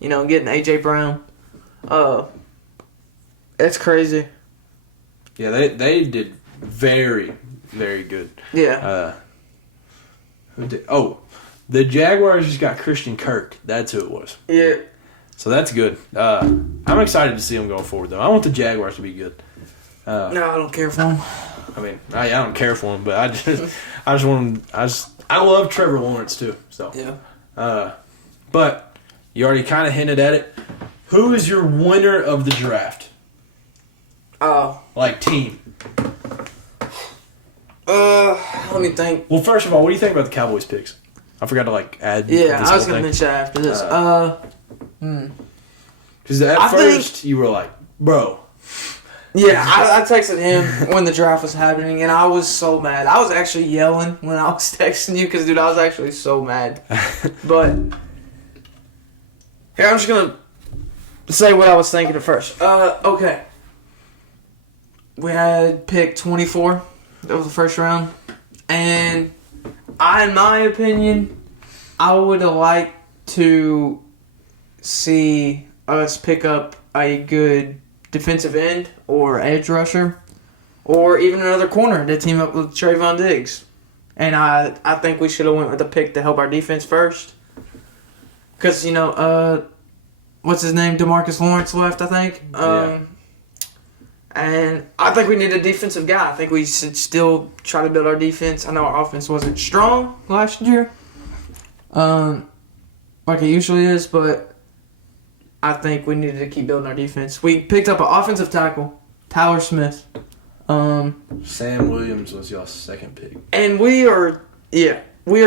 You know, getting AJ Brown. It's crazy. Yeah, they did very, very good. Yeah. Who did? Oh, the Jaguars just got Christian Kirk. That's who it was. Yeah. So that's good. I'm excited to see them going forward, though. I want the Jaguars to be good. No, I don't care for them. I mean, I don't care for them, but I just want them. I love Trevor Lawrence too. So Yeah. But you already kind of hinted at it. Who is your winner of the draft? Oh. Like team. Let me think. Well, first of all, what do you think about the Cowboys picks? I forgot to add. Yeah, this I was whole gonna thing. mention that after this. Because at I first you were like, bro. Yeah, I texted him when the draft was happening, and I was so mad. I was actually yelling when I was texting you because, dude, I was actually so mad. But here, I'm just gonna say what I was thinking at first. Okay. We had pick 24. That was the first round, and in my opinion, I would have liked to see us pick up a good defensive end or edge rusher or even another corner to team up with Trayvon Diggs. And I think we should have went with the pick to help our defense first. Because, what's his name? DeMarcus Lawrence left, I think. Yeah. And I think we need a defensive guy. I think we should still try to build our defense. I know our offense wasn't strong last year, like it usually is, but I think we needed to keep building our defense. We picked up an offensive tackle, Tyler Smith. Sam Williams was y'all's second pick. And we are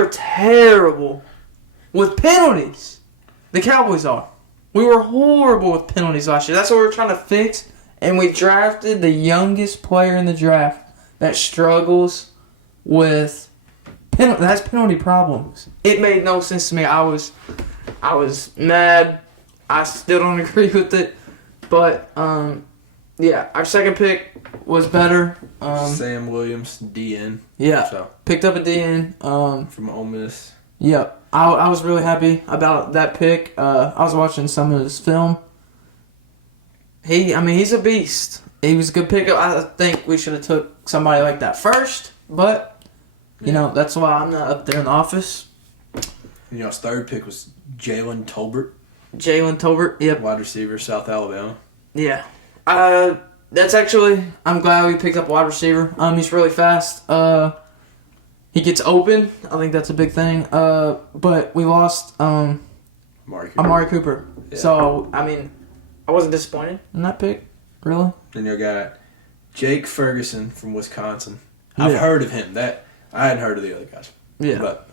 terrible with penalties. The Cowboys are. We were horrible with penalties last year. That's what we're trying to fix. And we drafted the youngest player in the draft that struggles with has penalty problems. It made no sense to me. I was mad. I still don't agree with it. But our second pick was better. Sam Williams, DN. Yeah. So Picked up a DN. from Ole Miss. Yep. I was really happy about that pick. I was watching some of his film. He's a beast. He was a good pickup. I think we should have took somebody like that first, but that's why I'm not up there in the office. And y'all's third pick was Jalen Tolbert, Jalen Tolbert. Yep. wide receiver, South Alabama. Yeah. That's actually. I'm glad we picked up a wide receiver. He's really fast. He gets open. I think that's a big thing. But we lost Amari Cooper. Yeah. So I wasn't disappointed in that pick. Really. Then you got Jake Ferguson from Wisconsin. I've heard of him. That I hadn't heard of the other guys. Yeah. But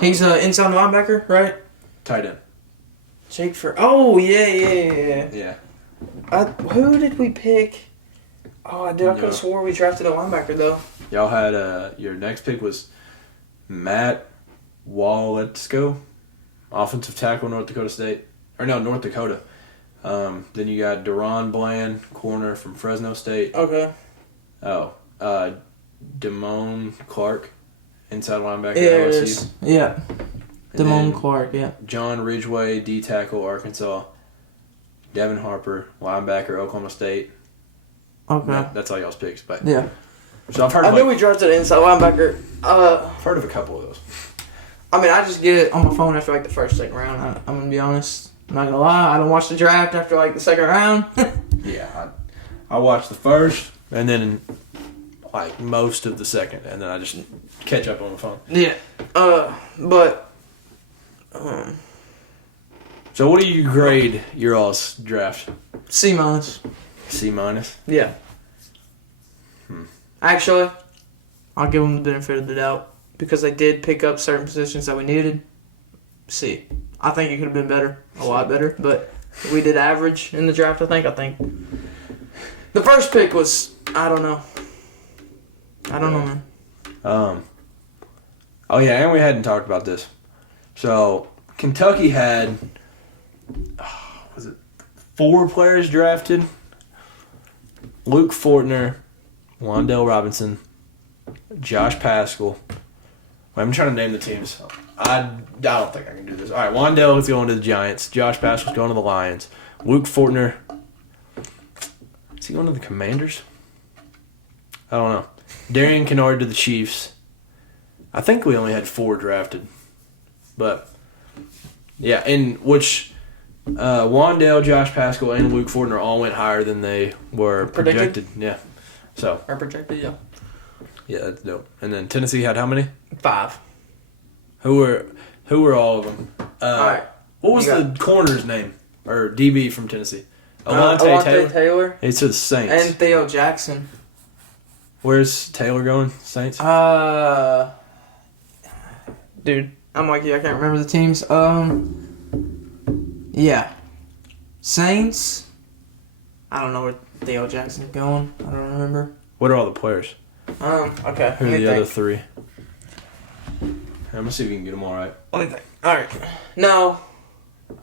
He's an inside linebacker, right? tight end. Jake for. Oh yeah. Yeah. Who did we pick? Oh, I could have swore we drafted a linebacker, though. Y'all had your next pick was Matt Waletzko, offensive tackle, North Dakota State. Or no, North Dakota. Then you got Deron Bland, corner from Fresno State. Okay. Oh, Damone Clark, inside linebacker, Yeah, LSU. it is. Yeah. Damone Clark, yeah. John Ridgway, D tackle, Arkansas. Devin Harper, linebacker, Oklahoma State. Okay. That's all y'all's picks, but yeah. So I've heard. I knew we drafted an inside linebacker. I've heard of a couple of those. I mean, I just get it on my phone after like the first, second round. I'm gonna be honest. I'm not gonna lie. I don't watch the draft after like the second round. Yeah, I watched the first and then like most of the second, and then I just catch up on the phone. Yeah. But. So what do you grade your all's draft? C minus. C minus. Yeah. Actually, I'll give them the benefit of the doubt because they did pick up certain positions that we needed. C. I think it could have been better, a lot better, but we did average in the draft. I think the first pick was I don't know, man. Oh yeah, and we hadn't talked about this. So Kentucky had was it 4 players drafted? Luke Fortner, Wan'Dale Robinson, Josh Paschal. I'm trying to name the teams. I don't think I can do this. All right, Wan'Dale is going to the Giants. Josh Paschal's going to the Lions. Luke Fortner, is he going to the Commanders? I don't know. Darian Kennard to the Chiefs. I think we only had 4 drafted. But, yeah, in which Wan'Dale, Josh Paschal, and Luke Fortner all went higher than they were projected. Yeah. So. Or projected, yeah. Yeah, that's dope. And then Tennessee had how many? 5. Who were all of them? All right. What was the corner's name? Or DB from Tennessee? Alontae Taylor. It's to the Saints. And Theo Jackson. Where's Taylor going? Saints? Dude, I'm like you. I can't remember the teams. Yeah. Saints. I don't know where Theo Jackson's going. I don't remember. What are all the players? Okay. Who are the other 3? I'm gonna see if we can get them all right. Let me think. All right. No,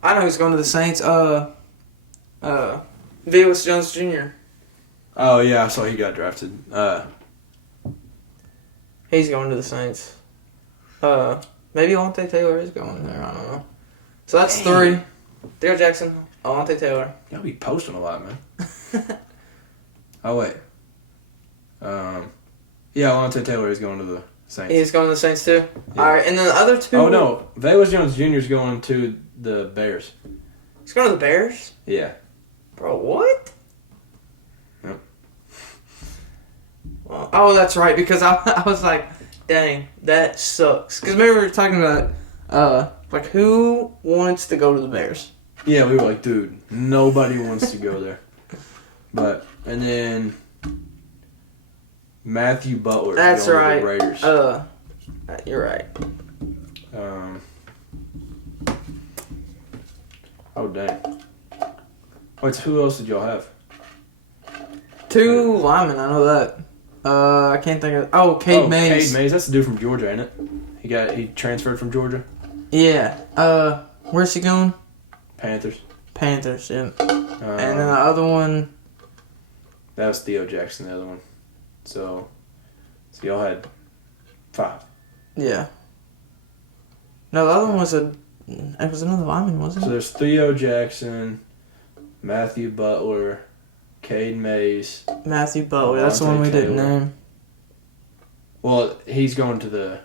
I know who's going to the Saints. Velus Jones Jr. Oh yeah, I saw he got drafted. He's going to the Saints. Maybe Alontae Taylor is going there. I don't know. So that's 3. Theo Jackson, Alontae Taylor. Y'all be posting a lot, man. Oh wait. Yeah, Alontae Taylor is going to the Saints. He's going to the Saints too? Yeah. Alright, and then the other 2... Oh, no. Velus Jones Jr. is going to the Bears. He's going to the Bears? Yeah. Bro, what? Yep. Well, oh, that's right, because I was like, dang, that sucks. Because maybe we were talking about, who wants to go to the Bears? Yeah, we were like, dude, nobody wants to go there. But, and then Matthew Butler That's going right. to the Raiders. You're right. Oh, dang. Wait, so who else did y'all have? 2 linemen, I know that. I can't think of... Oh, Cade Mays. Cade Mays. That's the dude from Georgia, ain't it? He transferred from Georgia? Yeah. Where's he going? Panthers, yeah. And then the other one... That was Theo Jackson, the other one. So y'all had 5. Yeah. No, the other one was it was another lineman, wasn't it? So there's Theo Jackson, Matthew Butler, Cade Mays. Matthew Butler, that's the one we didn't name. Well, he's going to the...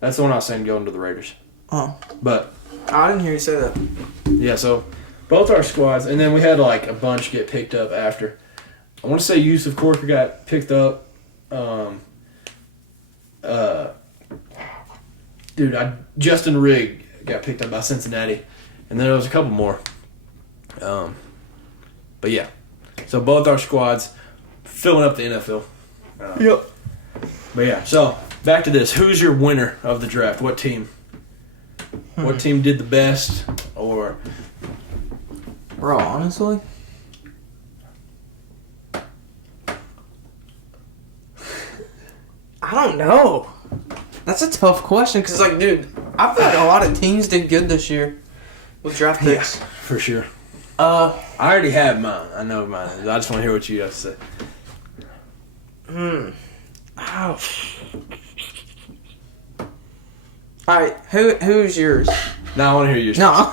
That's the one I was saying going to the Raiders. Oh. But... I didn't hear you say that. Yeah, so both our squads, and then we had like a bunch get picked up after. I want to say Yusuf Corker got picked up. Justin Rigg got picked up by Cincinnati, and then there was a couple more. But yeah, so both our squads filling up the NFL. Yep. But yeah, so back to this. Who's your winner of the draft? What team? What team did the best? Or bro, honestly, I don't know. That's a tough question because, like, dude, I feel like a lot of teams did good this year with draft picks. Yeah, for sure. I already have mine. I know mine. I just want to hear what you have to say. Oh. All right, who's yours? No, I want to hear yours. No,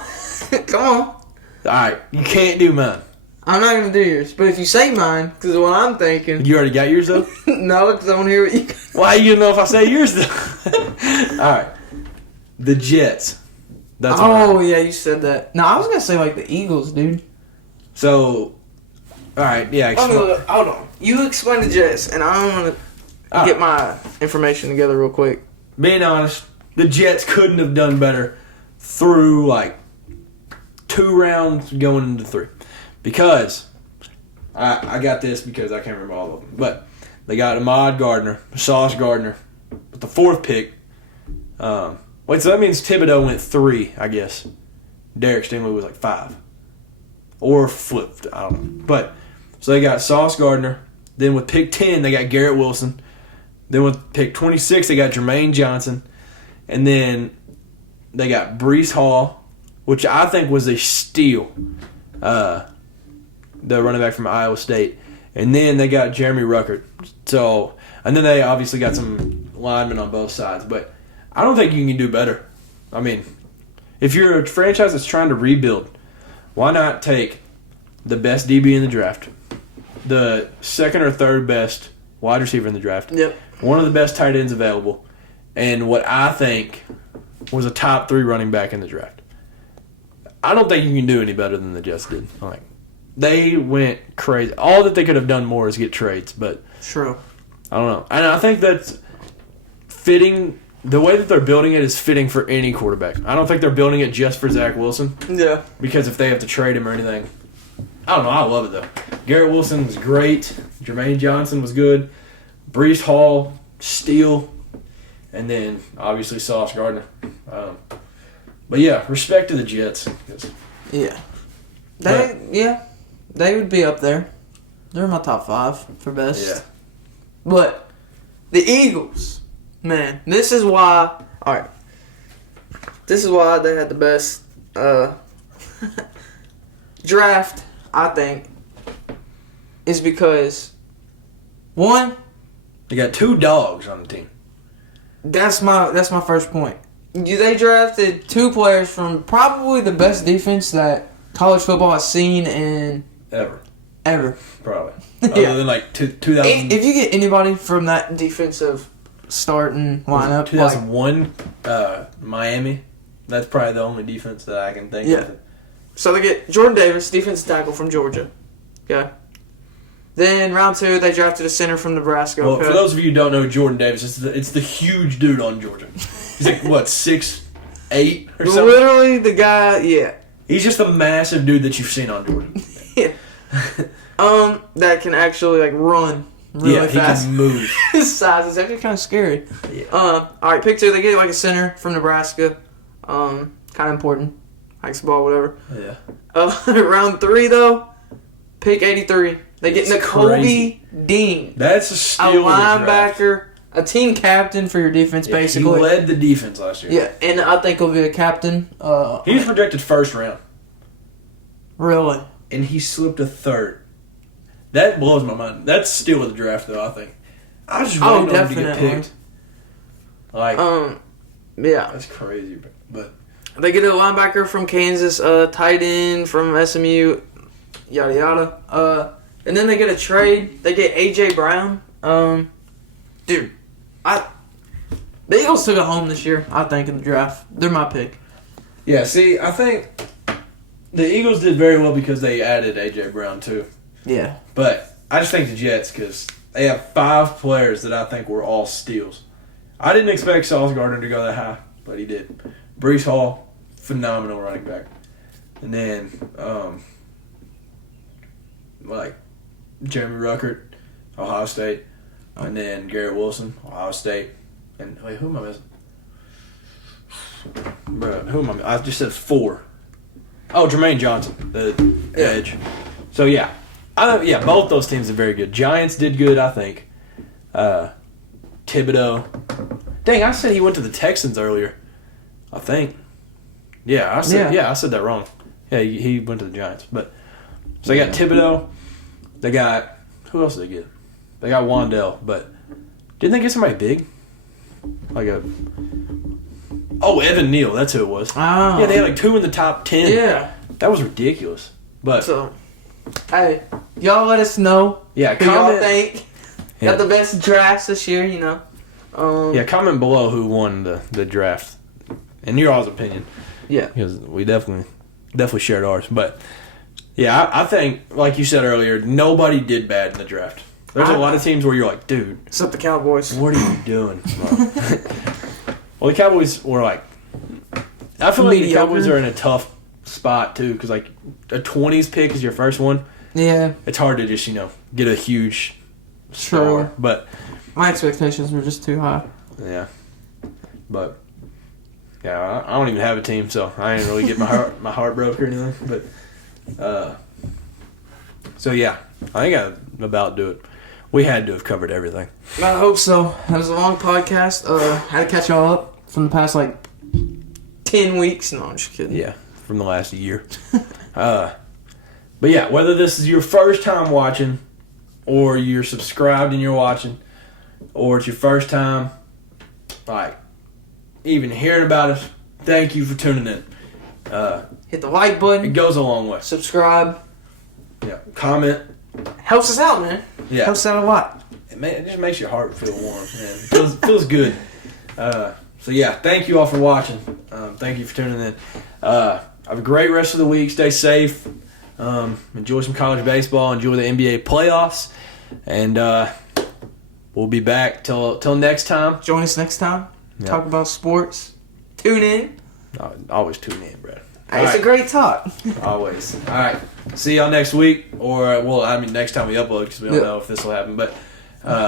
come on. All right, you can't do mine. I'm not gonna do yours, but if you say mine, because what I'm thinking. You already got yours though. No, because I want to hear what you. Why you gonna know if I say yours though? All right, the Jets. That's mine. Yeah, you said that. No, I was gonna say like the Eagles, dude. So, all right, yeah. Hold on. You explain the Jets, and I'm gonna get my information together real quick. Being honest, the Jets couldn't have done better through like 2 rounds going into 3. Because I got this because I can't remember all of them. But they got Ahmad Gardner, Sauce Gardner, with the 4th pick. So that means Thibodeau went 3, I guess. Derek Stingley was like 5. Or flipped, I don't know. But, so they got Sauce Gardner. Then with pick 10, they got Garrett Wilson. Then with pick 26, they got Jermaine Johnson. And then they got Breece Hall, which I think was a steal. The running back from Iowa State. And then they got Jeremy Ruckert. So, and then they obviously got some linemen on both sides. But I don't think you can do better. I mean, if you're a franchise that's trying to rebuild, why not take the best DB in the draft, the 2nd or 3rd best wide receiver in the draft, one of the best tight ends available, and what I think was a top 3 running back in the draft. I don't think you can do any better than the Jets did. Like, they went crazy. All that they could have done more is get trades, but true. I don't know. And I think that's fitting. The way that they're building it is fitting for any quarterback. I don't think they're building it just for Zach Wilson. Yeah. Because if they have to trade him or anything, I don't know. I love it though. Garrett Wilson was great. Jermaine Johnson was good. Breece Hall, steal, and then obviously Sauce Gardner. But yeah, respect to the Jets. Yeah. They would be up there. They're in my top 5 for best. Yeah. But the Eagles, man, this is why. All right. This is why they had the best draft. I think is because one, they got 2 dogs on the team. That's my first point. They drafted 2 players from probably the best defense that college football has seen in ever. Probably. Yeah. Other than like 2000. If you get anybody from that defensive starting lineup, 2001 Miami, that's probably the only defense that I can think of. So they get Jordan Davis, defensive tackle from Georgia. Okay. Then round 2, they drafted a center from Nebraska. Well, for those of you who don't know Jordan Davis, it's the huge dude on Georgia. He's like, what, 6'8" or something? Literally the guy, yeah. He's just a massive dude that you've seen on Georgia. Yeah. That can actually like run really fast. He can move. His size is actually kind of scary. Yeah. All right, pick 2. They get like a center from Nebraska. Kind of important. Hikes the ball, whatever. Yeah. Round 3 though, pick 83. They get Nakobe Dean. That's a steal. A linebacker, a team captain for your defense, basically. He led the defense last year. Yeah, and I think he'll be a captain. He was projected 1st round. Really? And he slipped a 3rd. That blows my mind. That's still with the draft, though, I think. I was just waiting on him to get picked. Like, yeah. That's crazy. But they get a linebacker from Kansas, tight end from SMU, yada yada. And then they get a trade. They get A.J. Brown. Dude, the Eagles took it home this year, I think, in the draft. They're my pick. yeah, see, I think the Eagles did very well because they added A.J. Brown, too. Yeah. But I just think the Jets, because they have 5 players that I think were all steals. I didn't expect Sauce Gardner to go that high, but he did. Breece Hall, phenomenal running back. And then, Jeremy Ruckert, Ohio State. And then Garrett Wilson, Ohio State. And, wait, who am I missing? Bro, who am I missing? I just said 4. Oh, Jermaine Johnson, the edge. So, yeah. Both those teams are very good. Giants did good, I think. Thibodeau. Dang, I said he went to the Texans earlier. I think. Yeah, I said that wrong. Yeah, he went to the Giants. But so they got Thibodeau. They got who else did they get? They got Wandell, but didn't they get somebody big? Evan Neal, that's who it was. Oh. Yeah, they had like 2 in the top 10. Yeah. That was ridiculous. But So, hey, y'all let us know yeah, who y'all comment. think Yeah. got the best drafts this year, Yeah, comment below who won the draft. In your all's opinion. Yeah. Because we definitely shared ours. But yeah, I think, like you said earlier, nobody did bad in the draft. There's a lot of teams where you're like, dude, Except the Cowboys. what are you doing? Well, the Cowboys were like, I feel like the Mediocre. Cowboys are in a tough spot too, because like a 20s pick is your first one. Yeah. It's hard to just get a huge star. Sure. But My expectations were just too high. yeah, but yeah, I don't even have a team, so I ain't really get my heart broke or anything. But so yeah, I think I about do it. We had to have covered everything. I hope so. That was a long podcast. Had to catch y'all up from the past 10 weeks. No, I'm just kidding. Yeah, from the last year. But yeah, whether this is your first time watching, or you're subscribed and you're watching, or it's your first time, even hearing about us, thank you for tuning in. Hit the like button. It goes a long way. Subscribe. Yeah, comment. Helps us out, man. Yeah, Helps us out a lot. it just makes your heart feel warm, man. It feels good. So yeah, thank you all for watching. Thank you for tuning in. Have a great rest of the week. Stay safe. Enjoy some college baseball. Enjoy the NBA playoffs. And we'll be back till next time. Join us next time. Yep. Talk about sports. Tune in. Always tune in, bro. It's a great talk. Always. All right. See y'all next week. Or, next time we upload, because we don't know if this will happen. But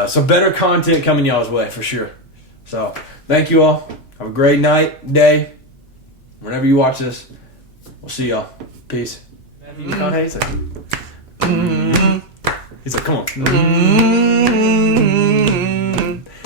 some better content coming y'all's way, for sure. So, thank you all. Have a great night, day. Whenever you watch this, we'll see y'all. Peace. He's like, come on.